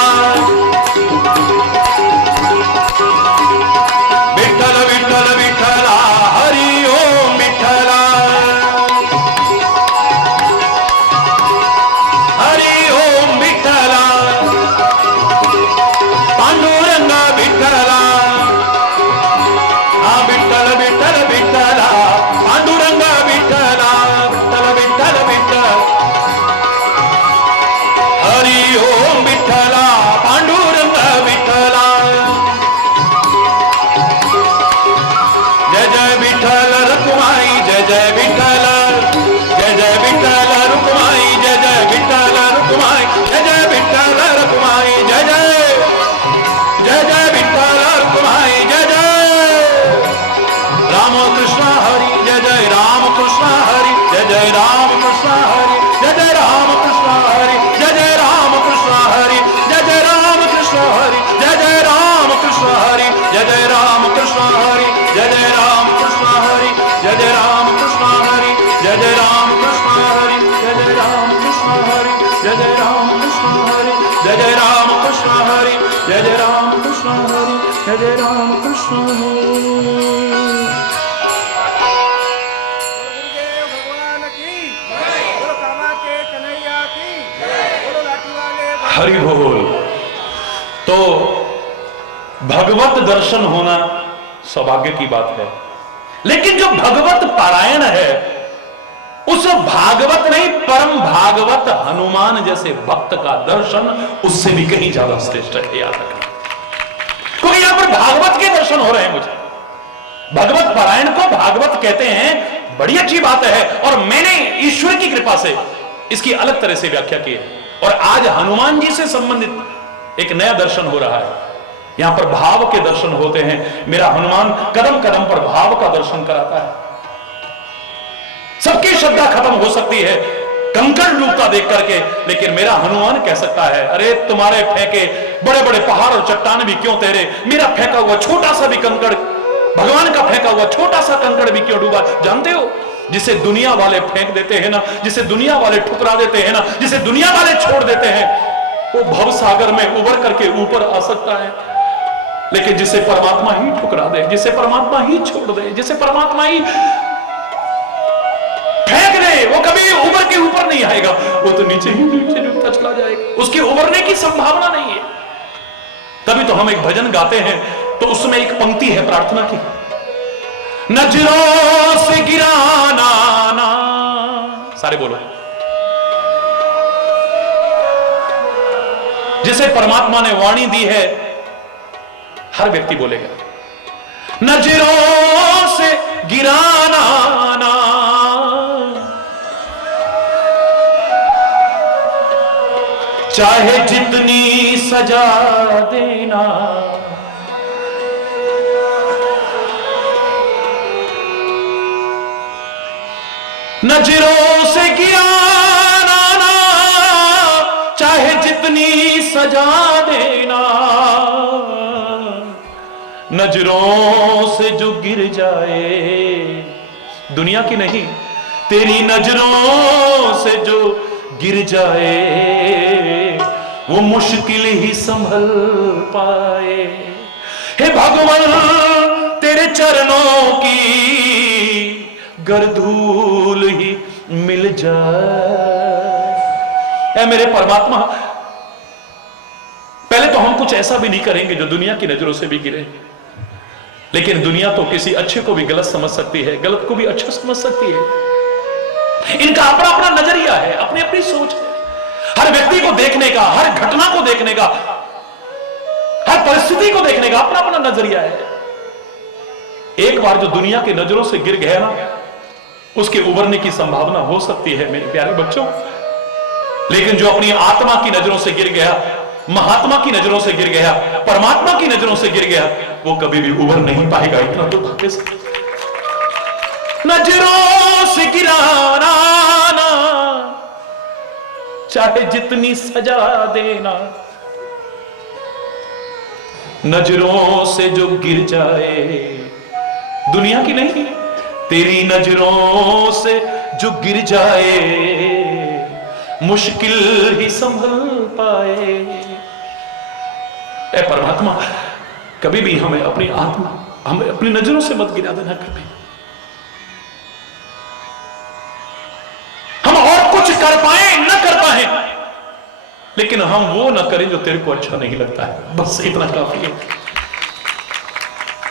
विठ्ठल विठ्ठल विठ्ठला हरि ओम विठ्ठला हरि ओम विठ्ठला पांडुरंग विठ्ठला हा विठ्ठल विठ्ठल विठ्ठला पांडुरंग विठ्ठला विठ्ठल विठ्ठल विठ्ठल हरि ओम विठ्ठला पांडुरंग विठ्ठला जय जय विठ्ठल रुक्माई जय जय विठ्ठल जय जय विठ्ठल रुक्माई जय जय विठ्ठल रुक्माई जय जय विठ्ठल रुक्माई जय जय जय जय विठ्ठल रुक्माई जय जय राम कृष्ण हरि जय जय राम कृष्ण हरि जय जय राम कृष्ण हरि जय जय राम कृष्ण हरि जय जय राम कृष्ण हरि जय जय राम कृष्ण हरि जय जय राम कृष्ण हरि जय जय राम कृष्ण हरि जय जय राम कृष्ण हरि जय जय राम कृष्ण हरि जय जय राम कृष्ण हरि जय जय राम कृष्ण हरि जय जय राम कृष्ण हरि जय जय राम कृष्ण हरि जय जय राम कृष्ण हरि जय जय राम कृष्ण हरि। गुरुदेव भगवान की बोलो कामा के कन्हैया की बोलो लाठी वाले हरि बोल। तो भगवत दर्शन होना सौभाग्य की बात है, लेकिन जो भगवत पारायण है उस भागवत नहीं परम भागवत हनुमान जैसे भक्त का दर्शन उससे भी कहीं ज्यादा श्रेष्ठ है। याद रखना, क्योंकि यहां पर भागवत के दर्शन हो रहे हैं। मुझे भगवत पारायण को भागवत कहते हैं, बड़ी अच्छी बात है, और मैंने ईश्वर की कृपा से इसकी अलग तरह से व्याख्या की है। और आज हनुमान जी से संबंधित एक नया दर्शन हो रहा है। यहां पर भाव के दर्शन होते हैं। मेरा हनुमान कदम कदम पर भाव का दर्शन कराता है। सबकी श्रद्धा खत्म हो सकती है कंकड़ डूबता देख करके, लेकिन मेरा हनुमान कह सकता है, अरे तुम्हारे फेंके बड़े बड़े पहाड़ और चट्टान भी क्यों तेरे, मेरा फेंका हुआ छोटा सा भी कंकड़, भगवान का फेंका हुआ छोटा सा कंकड़ भी क्यों डूबा। जानते हो, जिसे दुनिया वाले फेंक देते हैं ना, जिसे दुनिया वाले ठुकरा देते हैं ना, जिसे दुनिया वाले छोड़ देते हैं, वो भव सागर में उबर करके ऊपर आ सकता है। लेकिन जिसे परमात्मा ही ठुकरा दे, जिसे परमात्मा ही छोड़ दे, जिसे परमात्मा ही फेंक दे, वो कभी उबर के ऊपर नहीं आएगा, वो तो नीचे ही नीचे डूबता चला जाएगा। उसके उबरने की संभावना नहीं है। तभी तो हम एक भजन गाते हैं, तो उसमें एक पंक्ति है प्रार्थना की, नजरों से गिराना ना, सारे बोलो, जिसे परमात्मा ने वाणी दी है हर व्यक्ति बोलेगा, नजरों से गिराना ना, चाहे जितनी सजा देना, नजरों से गिराना ना, चाहे सजा देना, नजरों से जो गिर जाए, दुनिया की नहीं तेरी नजरों से जो गिर जाए, वो मुश्किल ही संभल पाए। हे भगवान तेरे चरणों की गर धूल ही मिल जाए। ऐ मेरे परमात्मा, पहले तो हम कुछ ऐसा भी नहीं करेंगे जो दुनिया की नजरों से भी गिरे, लेकिन दुनिया तो किसी अच्छे को भी गलत समझ सकती है, गलत को भी अच्छा समझ सकती है। इनका अपना अपना नजरिया है, अपनी अपनी सोच है। हर व्यक्ति को देखने का, हर घटना को देखने का, हर परिस्थिति को देखने का अपना अपना नजरिया है। एक बार जो दुनिया की नजरों से गिर गया ना, उसके उबरने की संभावना हो सकती है मेरे प्यारे बच्चों, लेकिन जो अपनी आत्मा की नजरों से गिर गया, महात्मा की नजरों से गिर गया, परमात्मा की नजरों से गिर गया, वो कभी भी उबर नहीं पाएगा। इतना तो भाग्य से नजरों से गिराना ना, चाहे जितनी सजा देना, नजरों से जो गिर जाए, दुनिया की नहीं तेरी नजरों से जो गिर जाए, मुश्किल ही संभल पाए। ऐ परमात्मा, कभी भी हमें अपनी आत्मा, हमें अपनी नजरों से मत गिरा देना कभी। हम और कुछ कर पाए न कर पाए, लेकिन हम वो ना करें जो तेरे को अच्छा नहीं लगता है, बस इतना काफी है।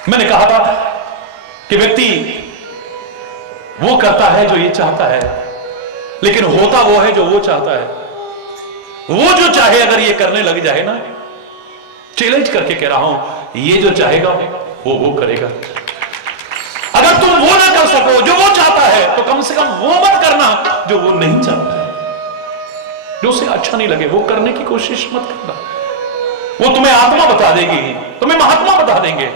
मैंने कहा था कि व्यक्ति वो करता है जो ये चाहता है, लेकिन होता वो है जो वो चाहता है। वो जो चाहे अगर ये करने लग जाए ना, चैलेंज करके कह रहा हूं, ये जो चाहेगा वो करेगा। अगर तुम वो ना कर सको जो वो चाहता है, तो कम से कम वो मत करना जो वो नहीं चाहता है, जो उसे अच्छा नहीं लगे, वो करने की कोशिश मत करना। वो तुम्हें आत्मा बता देगी, तुम्हें महात्मा बता देंगे,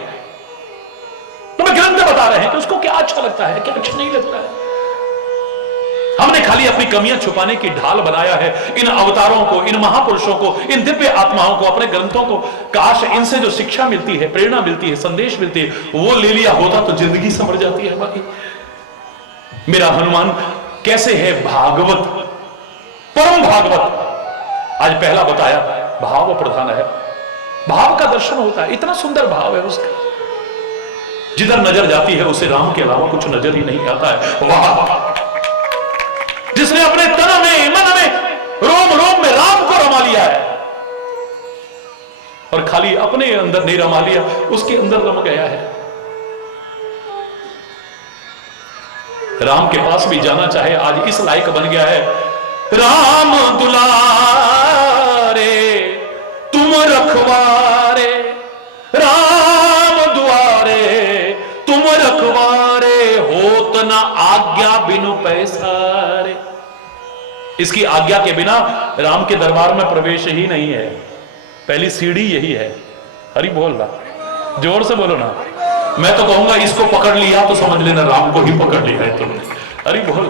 तुम्हें ग्रंथ बता रहे हैं कि उसको क्या अच्छा लगता है, क्या अच्छा नहीं लगता है। हमने खाली अपनी कमियां छुपाने की ढाल बनाया है इन अवतारों को, इन महापुरुषों को, इन दिव्य आत्माओं को, अपने ग्रंथों को। काश इनसे जो शिक्षा मिलती है, प्रेरणा मिलती है, संदेश मिलती है, वो ले लिया होता तो जिंदगी संवर जाती है हमारी। मेरा हनुमान कैसे है भागवत, परम भागवत। आज पहला बताया भाव प्रधान है, भाव का दर्शन होता है, इतना सुंदर भाव है उसका, जिधर नजर जाती है उसे राम के अलावा कुछ नजर ही नहीं आता है। वाह, जिसने अपने तन में, मन में, रोम रोम में राम को रमा लिया है, और खाली अपने अंदर नहीं रमा लिया, उसके अंदर रमा गया है। राम के पास भी जाना चाहे आज इस लायक बन गया है। राम दुलारे तुम रखवारे, राम दुआरे तुम रखवारे, होत न आज्ञा बिनु पैसारे। इसकी आज्ञा के बिना राम के दरबार में प्रवेश ही नहीं है। पहली सीढ़ी यही है। हरि बोल रहा, जोर से बोलो ना। मैं तो कहूंगा इसको पकड़ लिया तो समझ लेना राम को ही पकड़ लिया है तुमने। हरि बोल,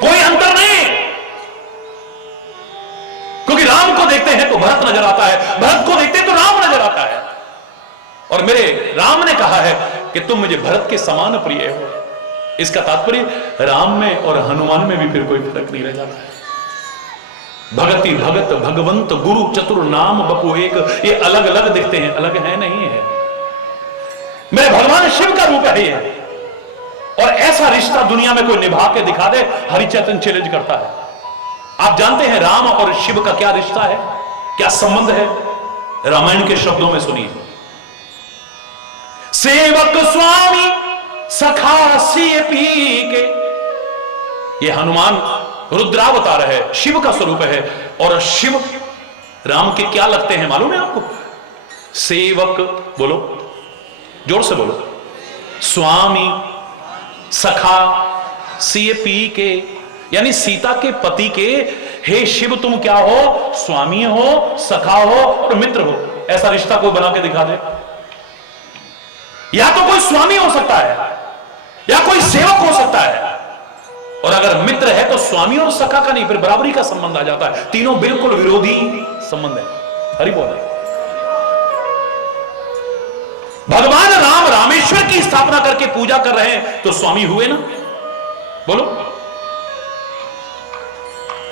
कोई अंतर नहीं, क्योंकि राम को देखते हैं तो भरत नजर आता है, भरत को देखते हैं तो राम नजर आता है। और मेरे राम ने कहा है कि तुम मुझे भरत के समान प्रिय हो। इसका तात्पर्य राम में और हनुमान में भी फिर कोई फर्क नहीं रह जाता है। भगति भगत भगवंत गुरु चतुर नाम बपू एक, ये अलग अलग दिखते हैं, अलग है नहीं है। मेरे भगवान शिव का रूप है ये, और ऐसा रिश्ता दुनिया में कोई निभा के दिखा दे, हरिचैतन्य चैलेंज करता है। आप जानते हैं राम और शिव का क्या रिश्ता है, क्या संबंध है? रामायण के शब्दों में सुनिए। सेवक स्वामी सखा सिय पी के, ये हनुमान रुद्रावतार है, शिव का स्वरूप है। और शिव राम के क्या लगते हैं मालूम है आपको? सेवक, बोलो जोर से बोलो, स्वामी सखा सिय पी के, यानी सीता के पति के। हे शिव तुम क्या हो? स्वामी हो, सखा हो और मित्र हो। ऐसा रिश्ता कोई बना के दिखा दे। या तो कोई स्वामी हो सकता है या कोई सेवक हो सकता है, और अगर मित्र है तो स्वामी और सखा का नहीं, फिर बराबरी का संबंध आ जाता है। तीनों बिल्कुल विरोधी संबंध है। हरि बोल। भगवान राम रामेश्वर की स्थापना करके पूजा कर रहे हैं तो स्वामी हुए ना? बोलो।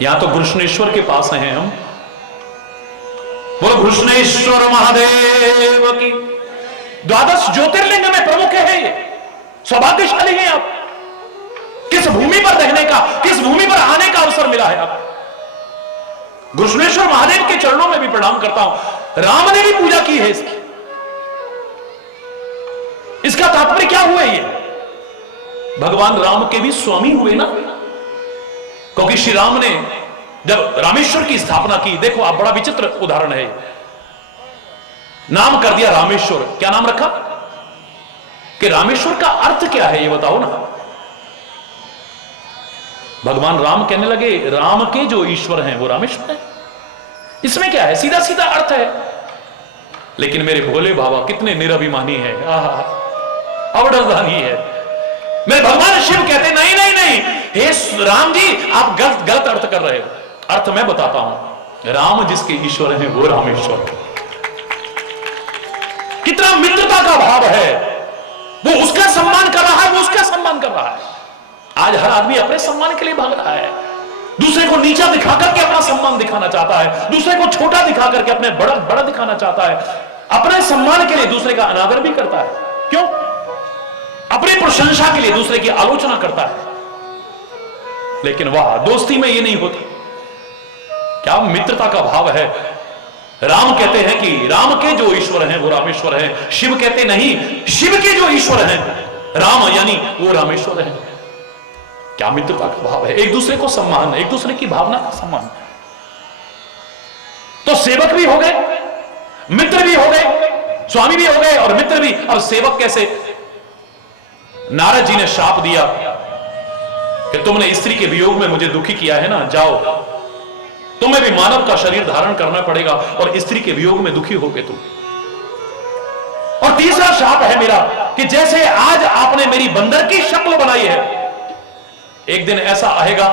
यहां तो कृष्णेश्वर के पास हैं हम। बोलो कृष्णेश्वर महादेव की। द्वादश ज्योतिर्लिंग में प्रमुख है ये। सौभाग्यशाली हैं आप। किस भूमि पर रहने का, किस भूमि पर आने का अवसर मिला है आप। कृष्णेश्वर महादेव के चरणों में भी प्रणाम करता हूं। राम ने भी पूजा की है इसकी। इसका तात्पर्य क्या हुआ? ये भगवान राम के भी स्वामी हुए ना, क्योंकि श्री राम ने जब रामेश्वर की स्थापना की, देखो आप, बड़ा विचित्र उदाहरण है। नाम कर दिया रामेश्वर। क्या नाम रखा? कि रामेश्वर का अर्थ क्या है ये बताओ ना। भगवान राम कहने लगे राम के जो ईश्वर हैं वो रामेश्वर है। इसमें क्या है? सीधा सीधा अर्थ है। लेकिन मेरे भोले बाबा कितने निरभिमानी है, अवडरदानी है। मेरे भगवान शिव कहते नहीं नहीं नहीं, हे राम जी आप गलत अर्थ कर रहे हो। अर्थ मैं बताता हूं। राम जिसके ईश्वर हैं वो रामेश्वर। कितना मित्रता का भाव है। वो उसका सम्मान कर रहा है, वो उसका सम्मान कर रहा है। आज हर आदमी अपने सम्मान के लिए भाग रहा है। दूसरे को नीचा दिखा करके अपना सम्मान दिखाना चाहता है, दूसरे को छोटा दिखा करके अपने बड़ा बड़ा दिखाना चाहता है। अपने सम्मान के लिए दूसरे का अनादर भी करता है। क्यों? अपनी प्रशंसा के लिए दूसरे की आलोचना करता है। लेकिन वाह, दोस्ती में ये नहीं होता। क्या मित्रता का भाव है। राम कहते हैं कि राम के जो ईश्वर हैं वो रामेश्वर है। शिव कहते नहीं, शिव के जो ईश्वर हैं राम यानी वो रामेश्वर है। क्या मित्रता का भाव है। एक दूसरे को सम्मान, एक दूसरे की भावना का सम्मान। तो सेवक भी हो गए, मित्र भी हो गए, स्वामी भी हो गए और मित्र भी। अब सेवक कैसे? नारद जी ने शाप दिया कि तुमने स्त्री के वियोग में मुझे दुखी किया है ना, जाओ तुम्हें भी मानव का शरीर धारण करना पड़ेगा और स्त्री के वियोग में दुखी होगे तुम। और तीसरा शाप है मेरा कि जैसे आज आपने मेरी बंदर की शक्ल बनाई है, एक दिन ऐसा आएगा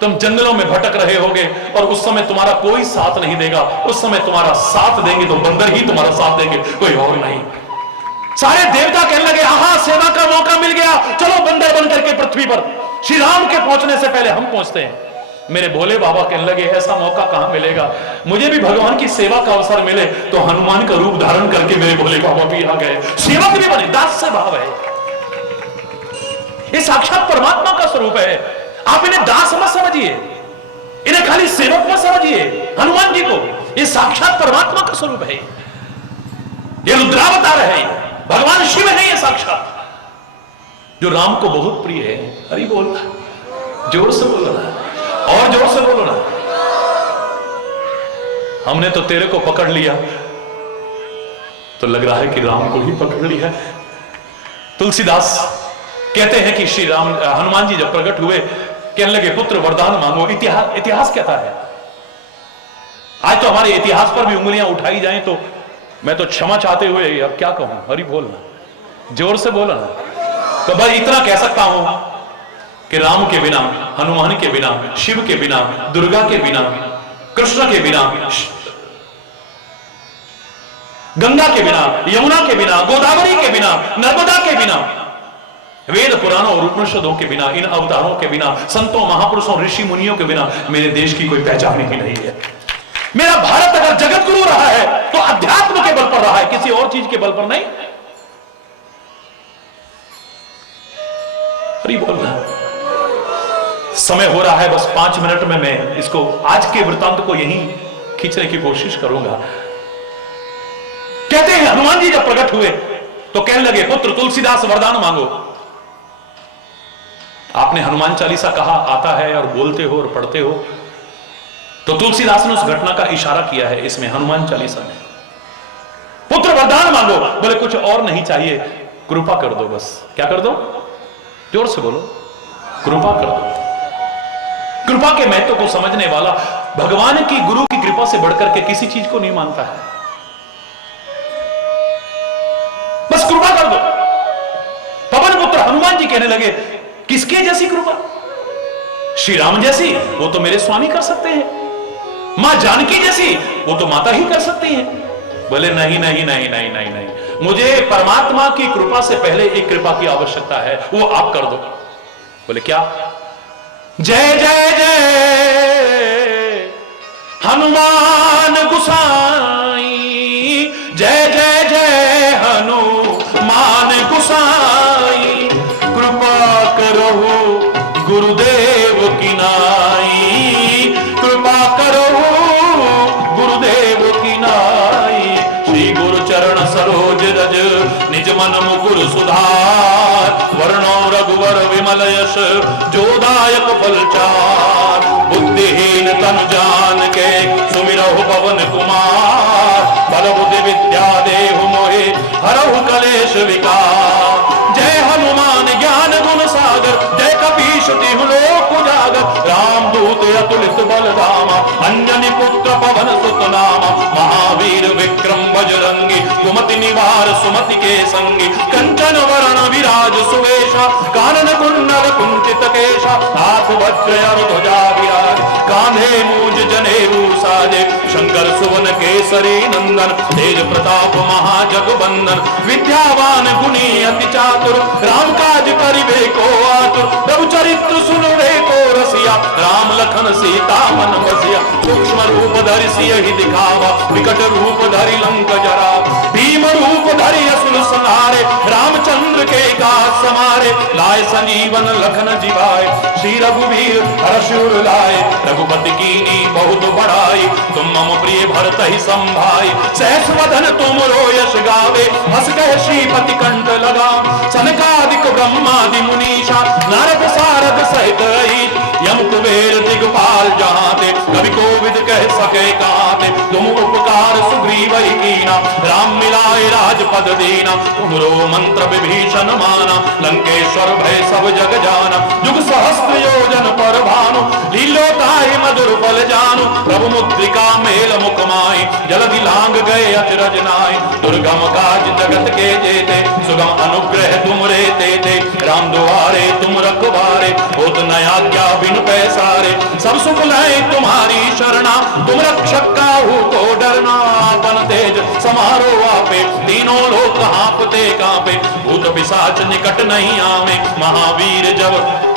तुम जंगलों में भटक रहे होगे और उस समय तुम्हारा कोई साथ नहीं देगा। उस समय तुम्हारा साथ देंगे तो बंदर ही तुम्हारा साथ देंगे, कोई और नहीं। सारे देवता कहने लगे आहा सेवा का मौका मिल गया, चलो बंदर बन करके पृथ्वी पर। श्री राम के पहुंचने से पहले हम पहुंचते हैं। मेरे भोले बाबा कहने लगे ऐसा मौका कहां मिलेगा। मुझे भी भगवान की सेवा का अवसर मिले तो हनुमान का रूप धारण करके मेरे भोले बाबा भी आ गए, सेवक भी बने। दास से भाव है, ये साक्षात परमात्मा का स्वरूप है। आप इन्हें दास मत समझिए, इन्हें खाली सेवक मत समझिए। हनुमान जी को ये साक्षात परमात्मा का स्वरूप है। ये रुद्रावतार है, भगवान शिव है ये साक्षात, जो राम को बहुत प्रिय है। हरि बोल, जोर से बोलो ना, और जोर से बोलो ना। हमने तो तेरे को पकड़ लिया, तो लग रहा है कि राम को ही पकड़ लिया। तुलसीदास कहते हैं कि श्री राम हनुमान जी जब प्रकट हुए कहने लगे पुत्र वरदान मांगो। इतिहास कहता है। आज तो हमारे इतिहास पर भी उंगलियां उठाई जाएं तो मैं तो क्षमा चाहते हुए अब क्या कहूं। हरि बोलना, जोर से बोलना। तो बस इतना कह सकता हूं कि राम के बिना, हनुमान के बिना, शिव के बिना, दुर्गा के बिना, कृष्ण के बिना, गंगा के बिना, यमुना के बिना, गोदावरी के बिना, नर्मदा के बिना, वेद पुराणों और उपनिषदों के बिना, इन अवतारों के बिना, संतों महापुरुषों ऋषि मुनियों के बिना मेरे देश की कोई पहचान ही नहीं है। मेरा भारत अगर जगत गुरु रहा है तो अध्यात्म के बल पर रहा है, किसी और चीज के बल पर नहीं। हरि बोलना। समय हो रहा है, बस 5 मिनट में मैं इसको, आज के वृत्तांत को यहीं खींचने की कोशिश करूंगा। कहते हैं हनुमान जी जब प्रकट हुए तो कहने लगे पुत्र तुलसीदास वरदान मांगो। आपने हनुमान चालीसा कहा आता है और बोलते हो और पढ़ते हो, तो तुलसीदास ने उस घटना का इशारा किया है इसमें, हनुमान चालीसा में। पुत्र वरदान मांगो, बोले कुछ और नहीं चाहिए, कृपा कर दो बस। क्या कर दो? जोर से बोलो, कृपा कर दो। कृपा के महत्व को समझने वाला भगवान की, गुरु की कृपा से बढ़कर के किसी चीज को नहीं मानता है। बस कृपा कर दो। पवन पुत्र हनुमान जी कहने लगे किसके जैसी कृपा? श्री राम जैसी वो तो मेरे स्वामी कर सकते हैं, मां जानकी जैसी वो तो माता ही कर सकती हैं। बोले नहीं नहीं नहीं नहीं नहीं नहीं, मुझे परमात्मा की कृपा से पहले एक कृपा की आवश्यकता है, वो आप कर दो। बोले क्या? जय जय जय हनुमान गुसाई, जय जय जय हनुमान गुसाई, कृपा करो गुरुदेव की नाई, कृपा करो गुरुदेव की नाई। श्री गुरु चरण सरोज रज निज मन मुकुर सुधार, वर्णो रघुवर विमल यश जोदायक फलचार। बुद्धिहीन तनु जान के सुमिरहु पवन कुमार, बल बुद्धि विद्या देहु मोहे हरहु कलेश विकार। जय हनुमान ज्ञान गुण सागर, जय कपीश तिहु लोक उजागर। रामदूत अतुलित बल धामा, अंजनी पुत्र पवन सुत नामा। महावीर विक्रम बजरंगी, कुमति निवार सुमति के संगी। कंचन वरण विराज सुवेशा, कानन कुंडल कुंचित केशा। हाथ वज्र और ध्वजा विराज, कांधे मूज जनेऊ साजे। शंकर सुवन केसरी नंदन, तेज प्रताप महाजगवंदन। विद्यावान गुणी अति चातुर, राम काज करिबे को आतुर। प्रभु चरित्र सुनबे को रसिया, राम लखन सीता मन बसिया। सूक्ष्म रूप धरि सियहि दिखावा, विकट रूप धरि लंक जरावा। भीम रूप धरि असुर संहारे, रामचंद्र के काज समारे। लाए संजीवन लखन जिवाए, श्री रघुवीर हर्ष उर लाए। रघुपति कीनी बहुत बड़ाई, तुम मम प्रिय भरत ही संभाई। सहस वदन तुम रो यश गावे, हस कह श्रीपति कंठ लगा। सनकादिक ब्रह्मादि मुनीषा, नारद सारद सहित अहित। यम कुबेर दिगपाल जहाते, कवि कोविद कह सके काते। तुम उपकार सुग्रीव ही कीना, राम मिलाए राजपद दीना। तुमरो मंत्र विभीषण माना, लंकेश्वर भय सब जग जाना। युग सहस्त्र योजन पर भानु, लीलोताहि मधुर फल जानू। प्रभु मुद्रिका मेल मुख माहि, जलधि लांग गए अचरज नाहि। दुर्गम काज जगत के जेते, सुगम अनुग्रह तुमरे तेते। राम दुआरे तुम रखवारे, होत न आज्ञा बिन पैसारे। सब सुख लय तुम्हारी शरणा, तुम रक्षक काहू को डरना। आपन तेज समारो आपे, तीनों लोक कांपते कांपे। भूत पिशाच निकट नहीं आवे, महावीर जब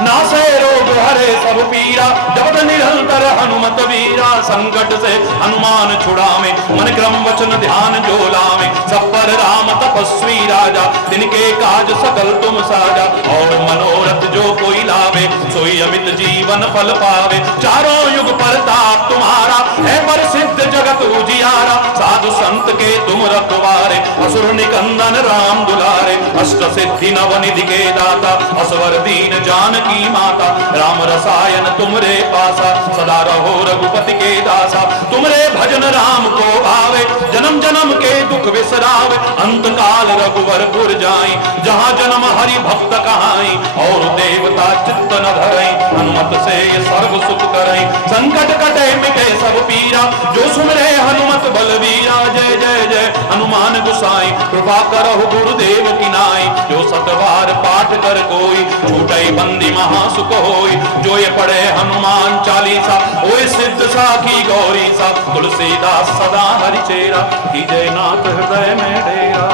नासे रोग हरे सब पीरा। जब निरंतर हनुमत वीरा, संकट से हनुमान छुड़ावे। मन क्रम वचन ध्यान जो लावे, सब पर राम तपस्वी राजा। तिनके काज सकल तुम साजा, और मनोरथ जो कोई लावे। सोई अमित जीवन फल पावे, चारों युग परताप तुम्हारा। है प्रसिद्ध जगत उजियारा, साधु संत के तुम रखवारे। असुर निकंदन राम दुलारे, अष्ट सिद्धि नव निधि के दाता। असवर दीन जान की माता, राम रसायन तुमरे पासा। सदा रहो रघुपति के दासा, तुमरे भजन राम को भावे। जन्म जन्म के दुख विसरावे, अंत काल रघुवरपुर जाई। जहाँ जन्म हरि भक्त कहाई, और देवता चित्त न धरई। हनुमत से ये सर्व सुख करई, संकट कटे मिटे सब पीरा। जो सुमरे हनुमत बलवीरा, जय जय जय हनुमान गुसाई। कृपा करहु गुरुदेव की नाई, जो सतबार पाठ कर कोई। छूटै बंदी महासुख होई, जो ये पढ़े हनुमान चालीसा। ओए सिद्ध साखी गौरी सा, तुलसीदास सदा हरिचेरा। कीजय नाथ हृदय में डेरा,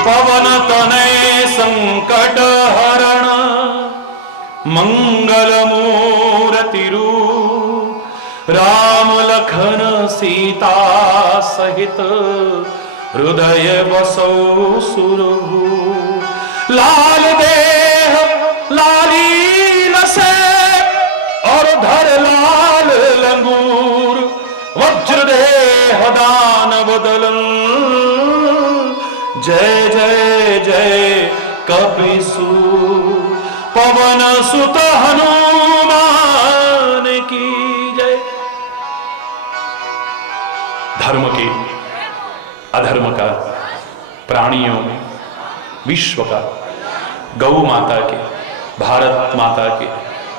पवन तनय संकट हरण। मंगल मूर्ति रूप, राम लखन सीता सहित। हृदय बसौ सुरभूप, लाल देह लाली लसे। और धर लाल लंगूर, वज्र देह दानव दलन। जय जय जय कपिसूर, पवन सुत हनुमान की जय। धर्म के अधर्म का, प्राणियों में, विश्व का, गौ माता के, भारत माता के,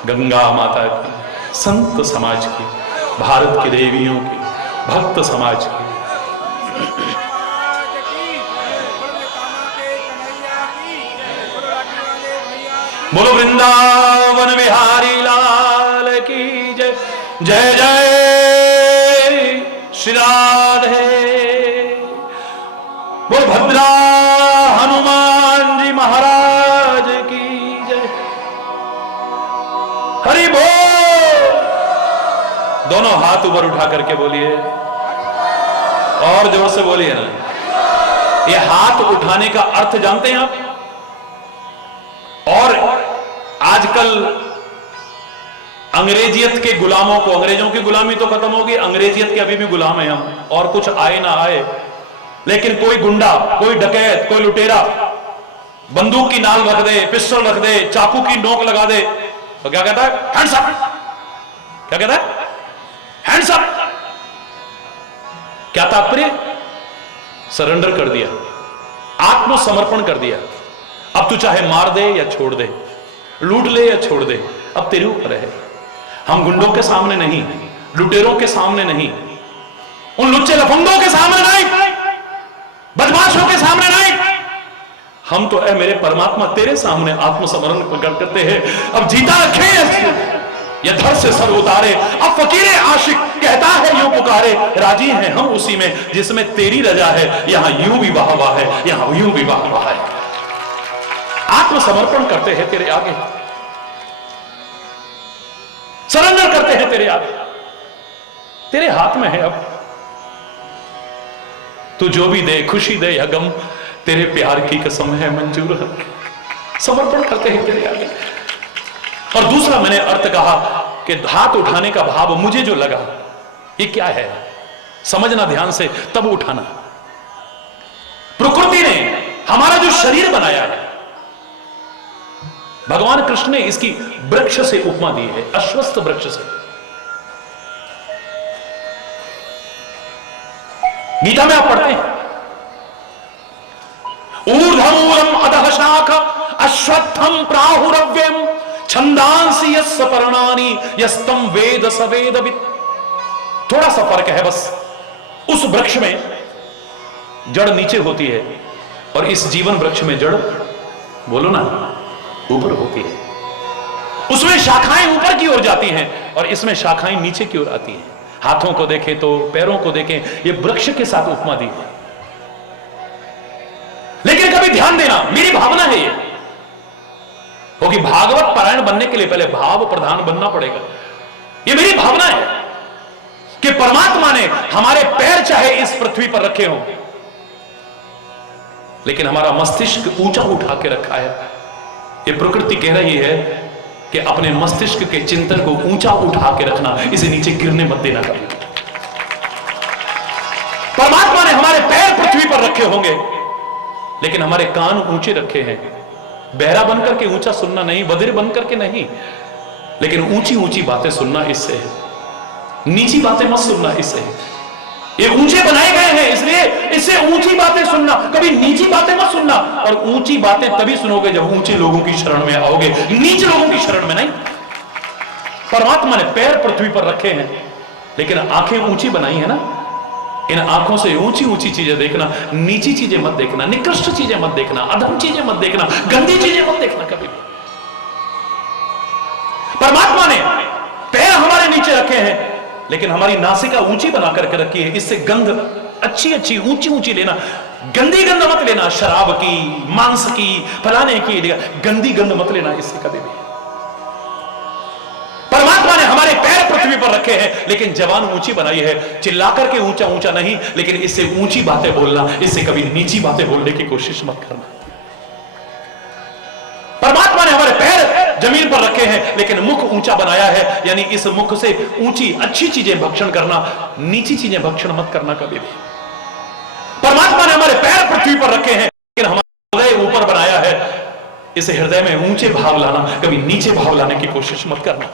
गंगा माता के, संत समाज के, भारत की देवियों के, भक्त समाज के। बोलो वृंदावन बिहारी लाल की जय। जय जय श्री राधे। बोलो भद्रा हनुमान जी महाराज की जय। हरि बोल। दोनों हाथ ऊपर उठा करके बोलिए, और जोर से बोलिए ना। ये हाथ उठाने का अर्थ जानते हैं आप? और आजकल अंग्रेजियत के गुलामों को, अंग्रेजों की गुलामी तो खत्म होगी, अंग्रेजियत के अभी भी गुलाम है हम, और कुछ आए ना आए, लेकिन कोई गुंडा, कोई डकैत, कोई लुटेरा बंदूक की नाल रख दे, पिस्टल रख दे, चाकू की नोक लगा दे, तो क्या कहता है? Hands up. क्या कहता है? Hands up. क्या तात्पर्य? सरेंडर कर दिया, आत्मसमर्पण कर दिया। अब तू चाहे मार दे या छोड़ दे, लूट ले या छोड़ दे, अब तेरे ऊपर है। हम गुंडों के सामने नहीं, लुटेरों के सामने नहीं, उन लुच्चे लफंगों के सामने नहीं, बदमाशों के सामने नहीं, हम तो ऐ मेरे परमात्मा तेरे सामने आत्मसमरण प्रकट करते हैं। अब जीता रखे या धर से सर उतारे, अब फकीरे आशिक कहता है यूं पुकारे, राजी हैं हम उसी में जिसमें तेरी रजा है। यहां यूं भी वाह वाह है, यहां यूं भी वाह वाह है। आत्मसमर्पण करते हैं तेरे आगे, सरेंडर करते हैं तेरे आगे, तेरे हाथ में है। अब तू जो भी दे, खुशी दे या गम, तेरे प्यार की कसम है मंजूर है। समर्पण करते हैं तेरे आगे। और दूसरा मैंने अर्थ कहा कि हाथ उठाने का भाव मुझे जो लगा, ये क्या है समझना ध्यान से, तब उठाना। प्रकृति ने हमारा जो शरीर बनाया है, भगवान कृष्ण ने इसकी वृक्ष से उपमा दी है, अश्वत्थ वृक्ष से। गीता में आप पढ़ते हैं, ऊर्ध्वमूलम अधः शाख अश्वत्थम प्राहुरव्यम छंदांसि यस्य पर्णानि यस्तम वेद स वेदवित्। थोड़ा सा फर्क है बस। उस वृक्ष में जड़ नीचे होती है और इस जीवन वृक्ष में जड़, बोलो ना, ऊपर होती है। उसमें शाखाएं ऊपर की ओर जाती हैं और इसमें शाखाएं नीचे की ओर आती हैं। हाथों को देखें तो, पैरों को देखें, ये वृक्ष के साथ उपमा दी है। लेकिन कभी ध्यान देना, मेरी भावना है ये, क्योंकि भागवत पारायण बनने के लिए पहले भाव प्रधान बनना पड़ेगा। ये मेरी भावना है कि परमात्मा ने हमारे पैर चाहे इस पृथ्वी पर रखे हों, लेकिन हमारा मस्तिष्क ऊंचा उठा के रखा है। ये प्रकृति कह रही है कि अपने मस्तिष्क के चिंतन को ऊंचा उठा के रखना, इसे नीचे गिरने मत देना कभी। परमात्मा ने हमारे पैर पृथ्वी पर रखे होंगे, लेकिन हमारे कान ऊंचे रखे हैं। बहरा बनकर के ऊंचा सुनना नहीं, बधिर बनकर के नहीं, लेकिन ऊंची ऊंची बातें सुनना इससे है, नीची बातें मत सुनना इससे है। ये ऊंचे बनाए गए हैं, इसलिए इससे ऊंची बातें सुनना, कभी नीची बातें मत सुनना। और ऊंची बातें तभी सुनोगे जब ऊंचे लोगों की शरण में आओगे, नीचे लोगों की शरण में नहीं। परमात्मा ने पैर पृथ्वी पर रखे हैं, लेकिन आंखें ऊंची बनाई है ना। इन आंखों से ऊंची ऊंची चीजें देखना, नीची चीजें मत देखना, निकृष्ट चीजें मत देखना, अधम चीजें मत देखना, गंदी चीजें मत देखना कभी भी। परमात्मा ने पैर हमारे नीचे रखे हैं, लेकिन हमारी नासिका ऊंची बना करके रखी है। इससे गंध अच्छी अच्छी ऊंची ऊंची लेना, गंदी गंध मत लेना। शराब की, मांस की, फलाने की गंदी गंध मत लेना इससे कभी भी। परमात्मा ने हमारे पैर पृथ्वी पर रखे हैं, लेकिन जबान ऊंची बनाई है। चिल्लाकर के ऊंचा ऊंचा नहीं, लेकिन इससे ऊंची बातें बोलना, इससे कभी नीची बातें बोलने की कोशिश मत करना। परमात्मा ने हमारे पैर जमीन पर रखे हैं, लेकिन मुख ऊंचा बनाया है, यानी इस मुख से ऊंची अच्छी चीजें भक्षण करना, नीची चीजें भक्षण मत करना कभी भी। परमात्मा ने हमारे पैर पृथ्वी पर रखे हैं, लेकिन हमारा हृदय ऊपर बनाया है। इस हृदय में ऊंचे भाव लाना, कभी नीचे भाव लाने की कोशिश मत करना।